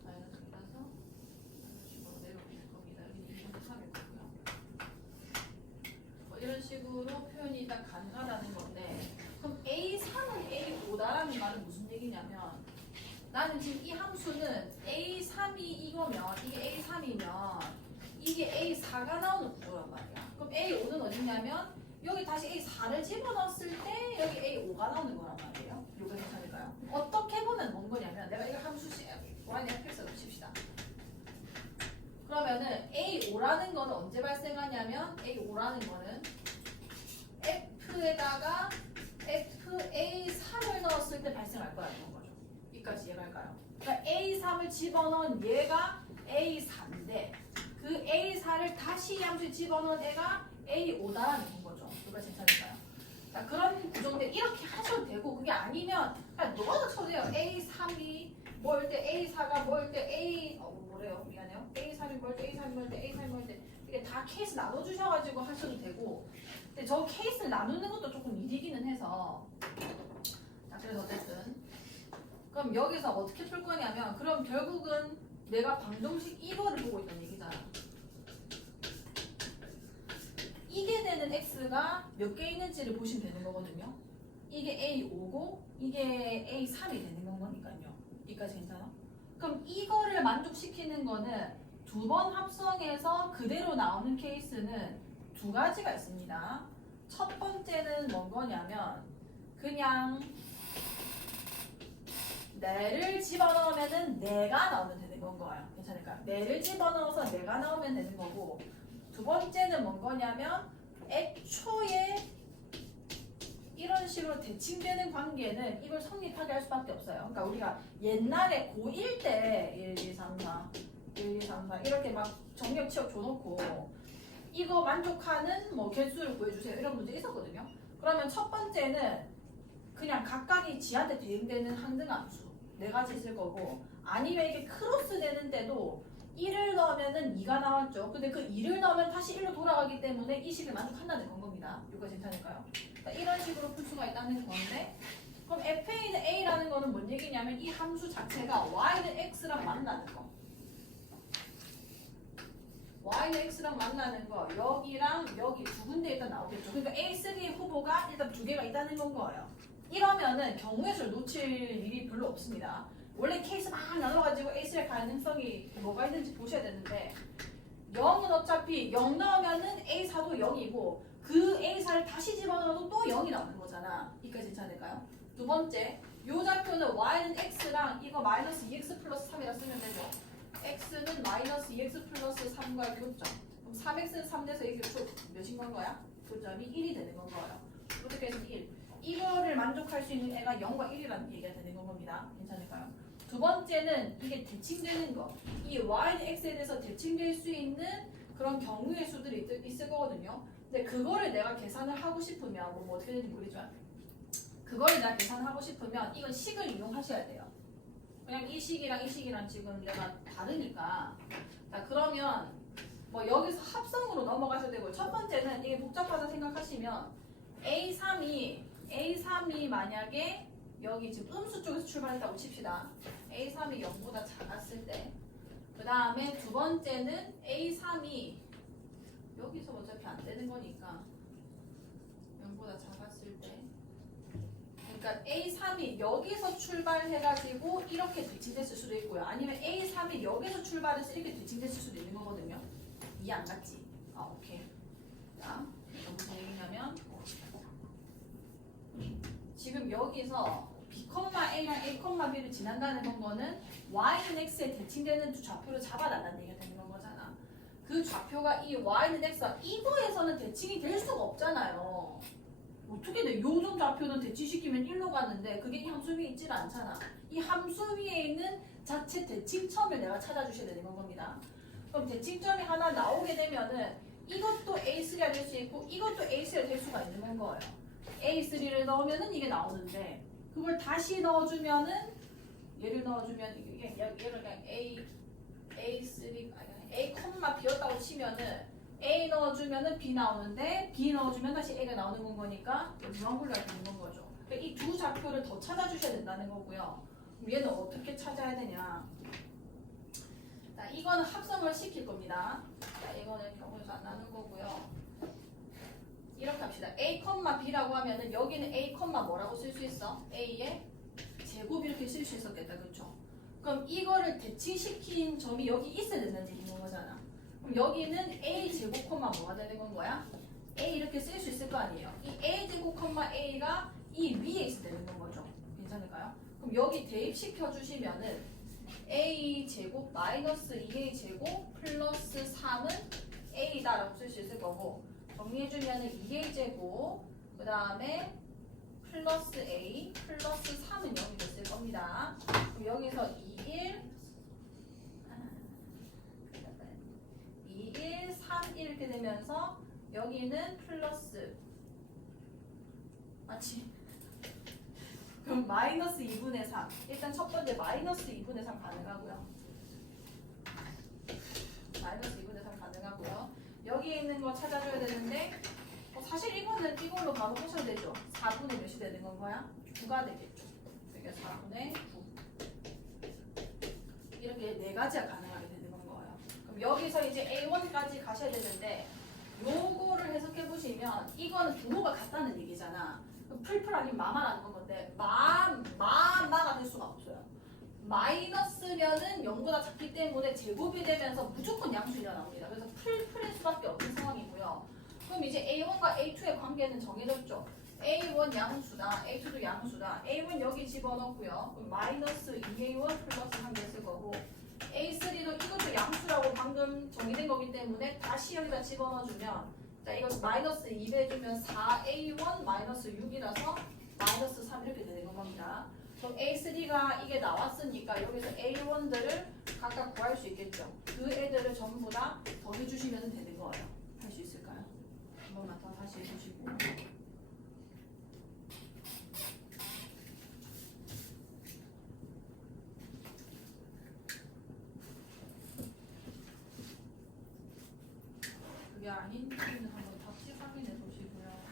마이너스라서 식으로 내려오실 겁니다. 여기 2는 3일 거고요. 뭐 이런 식으로 표현이 다 가능하다는 건데 그럼 A3은 A5다라는 말은 무슨 얘기냐면 나는 지금 이 함수는 A3이 이거면 이게 A3이면 이게 A4가 나오는 구조란 말이야. 그럼 A5는 어딨냐면 여기 다시 A4를 집어넣었을 때 여기 A5가 나오는 거란 말이에요. 이거 괜찮을까요? 어떻게 보면 뭔 거냐면 내가 이거 함수식 Y는 fx라고 칩시다. 그러면은 A5라는 거는 언제 발생하냐면 A5라는 거는 F에다가 FA3을 넣었을 때 발생할 거라는 거죠. 여기까지 이해갈까요? 그러니까 A3을 집어넣은 얘가 A4인데 그 A4를 다시 이 함수에 집어넣은 애가 A5다라는 거죠. 여기까지 괜찮을까요? 자, 그런 구조인데 이렇게 하셔도 되고 그게 아니면 그냥 노가다 쳐도 돼요. A3이 뭐일 때 A4가 뭐일 때 뭐래요? 미안해요. A3이 뭐일 때 A3이 뭐일 때 A3이 뭐일 때 이게 다 케이스 나눠주셔가지고 하셔도 되고 근데 저 케이스를 나누는 것도 조금 일이기는 해서 자 그래서 어쨌든 그럼 여기서 어떻게 풀 거냐면 그럼 결국은 내가 방정식 이거를 보고 있다는 얘기잖아. 이게 되는 x가 몇 개 있는지를 보시면 되는 거거든요. 이게 A5고 이게 A3이 되는 거니까요. 여기까지 괜찮아? 그럼 이거를 만족시키는 거는 두 번 합성해서 그대로 나오는 케이스는 두 가지가 있습니다. 첫 번째는 뭔 거냐면 그냥 내를 집어넣으면은 내가 나오면 되는 건 거예요. 괜찮을까요? 내를 집어넣어서 내가 나오면 되는 거고 두 번째는 뭔 거냐면 애초에 이런 식으로 대칭되는 관계는 이걸 성립하게 할 수밖에 없어요. 그러니까 우리가 옛날에 고1 때 1, 2, 3, 4, 1, 2, 3, 4 이렇게 막 정렬 취업 줘놓고 이거 만족하는 뭐 개수를 구해주세요 이런 문제 있었거든요. 그러면 첫 번째는 그냥 각각이 지한테 대응되는 항등함수 네 가지 있을 거고 아니면 이렇게 크로스 되는 때도 1을 넣으면은 2가 나왔죠. 근데 그 2를 넣으면 다시 1로 돌아가기 때문에 이 식을 만족한다는 건 겁니다. 이거 괜찮을까요? 그러니까 이런 식으로 풀 수가 있다는 건데 그럼 FA는 A라는 거는 뭔 얘기냐면 이 함수 자체가 Y는 X랑 만나는 거 Y는 X랑 만나는 거 여기랑 여기 두 군데 일단 나오겠죠. 그러니까 A3 후보가 일단 두 개가 있다는 건 거예요. 이러면은 경우의 수를 놓칠 일이 별로 없습니다. 원래 케이스 막 나눠가지고 A3의 가능성이 뭐가 있는지 보셔야 되는데 0은 어차피 0 넣으면은 A4도 0이고 그 A4를 다시 집어넣어도 또 0이 나오는 거잖아. 이까지 괜찮을까요? 두 번째, 요 좌표는 Y는 X랑 이거 마이너스 2X 플러스 3이라 쓰면 되죠. X는 마이너스 2X 플러스 3과 교점. 그럼 3X는 3돼서 이게 몇인 건 거야? 교점이 1이 되는 건 거예요. 어떻게 해서 1. 이거를 만족할 수 있는 애가 0과 1이라는 얘기가 되는 건 겁니다. 괜찮을까요? 두 번째는 이게 대칭되는 거. 이 Y는 X에 대해서 대칭될 수 있는 그런 경우의 수들이 있을 거거든요. 근데 그거를 내가 계산을 하고 싶으면 뭐 어떻게 되는지 모르겠지만 그거를 내가 계산하고 싶으면 이건 식을 이용하셔야 돼요. 그냥 이 식이랑 이 식이랑 지금 내가 다르니까. 자 그러면 뭐 여기서 합성으로 넘어가셔도 되고 첫 번째는 이게 복잡하다 생각하시면 A3이 만약에 여기 지금 음수 쪽에서 출발했다고 칩시다. A3이 0보다 작았을 때 그 다음에 두 번째는 A3이 여기서 어차피 안 되는 거니까 0보다 작았을 때 그러니까 A3이 여기서 출발해가지고 이렇게 대칭됐을 수도 있고요. 아니면 A3이 여기서 출발해서 이렇게 대칭됐을 수도 있는 거거든요. 이해 안 갔지? 오케이. 자, 무슨 얘기냐면 지금 여기서 B,A랑 A,B를 지난다는 거는 Y는 X에 대칭되는 두 좌표를 잡아달라는 얘기가 되는 건 거잖아. 그 좌표가 이 Y는 X가 이거에서는 대칭이 될 수가 없잖아요. 어떻게 돼? 요점 좌표는 대칭시키면 1로 갔는데 그게 이 함수 위에 있질 않잖아. 이 함수 위에 있는 자체 대칭점을 내가 찾아주셔야 되는 건 겁니다. 그럼 대칭점이 하나 나오게 되면은 이것도 A3가 될 수 있고 이것도 A3가 될 수가 있는 건 거예요. A3를 넣으면은 이게 나오는데 그걸 다시 넣어주면은 얘를 넣어주면 이게 얘를 그냥 A3 A, B였다고 치면은 A 넣어주면은 B 나오는데 B 넣어주면 다시 A가 나오는 건 거니까 무한불가가 되는 건 거죠. 그러니까 이 두 좌표를 더 찾아주셔야 된다는 거고요. 그럼 얘는 어떻게 찾아야 되냐? 자, 이거는 합성을 시킬 겁니다. 자, 이거는 경우에서 안 나눈 거고요. 이렇게 합시다. A, B라고 하면은 여기는 A, 뭐라고 쓸 수 있어? A의 제곱 이렇게 쓸 수 있었겠다, 그렇죠? 그럼 이거를 대칭시킨 점이 여기 있어야 된다는 얘기인 거잖아. 그럼 여기는 A 제곱 뭐가 되는 건 거야? A 이렇게 쓸 수 있을 거 아니에요. 이 A 제곱 A가 이 위에 있어야 되는 건 거죠. 괜찮을까요? 그럼 여기 대입시켜 주시면은 a 제곱 마이너스 2a 제곱 플러스 3은 a다라고 쓸 수 있을 거고 정리해주면은 2a 제곱 그 다음에 플러스 a 플러스 3은 0이 됐을 겁니다. 그럼 여기서 2, 1, 3, 1 이렇게 되면서 여기는 플러스 맞지? 그럼 마이너스 2분의 3 일단 첫 번째 마이너스 2분의 3 가능하고요. 마이너스 2분의 3 가능하고요. 여기에 있는 거 찾아줘야 되는데 사실 이거는 이걸로 바로 보셔야 되죠. 4분의 몇이 되는 건 거야? 9가 되겠죠. 그러니까 4분의 9 이렇게 네 가지가 가능하게 되는 건 거예요. 그럼 여기서 이제 A1까지 가셔야 되는데 요거를 해석해 보시면 이거는 부호가 같다는 얘기잖아. 그럼 풀풀 아니면 마마라는 건데 마가 될 수가 없어요. 마이너스면은 0보다 작기 때문에 제곱이 되면서 무조건 양수 일어납니다. 그래서 풀풀일 수밖에 없는 상황이고요. 그럼 이제 A1과 A2의 관계는 정해졌죠. A1 양수다, A2도 양수다. A1 여기 집어넣고요. 그럼 마이너스 2A1 플러스 3 됐을 거고 A3도 이것도 양수라고 방금 정의된 거기 때문에 다시 여기다 집어넣어주면 자 이거 마이너스 2 해주면 4A1 마이너스 6이라서 마이너스 3 이렇게 되는 겁니다. 그럼 A3가 이게 나왔으니까 여기서 A1들을 각각 구할 수 있겠죠. 그 애들을 전부 다 더해주시면 되는 거예요. 할 수 있을까요? 한 번만 더 다시 해주시고 그게 아닌 부분은 한번 다시 확인해 보시고요.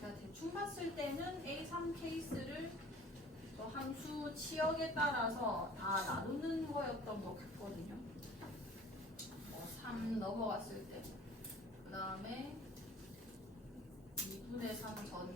제가 대충 봤을 때는 A3 케이스를 저 함수 치역에 따라서 다 나누는 거였던 것 같거든요. 3 넘어갔을 때 그 다음에 2분의 3 전후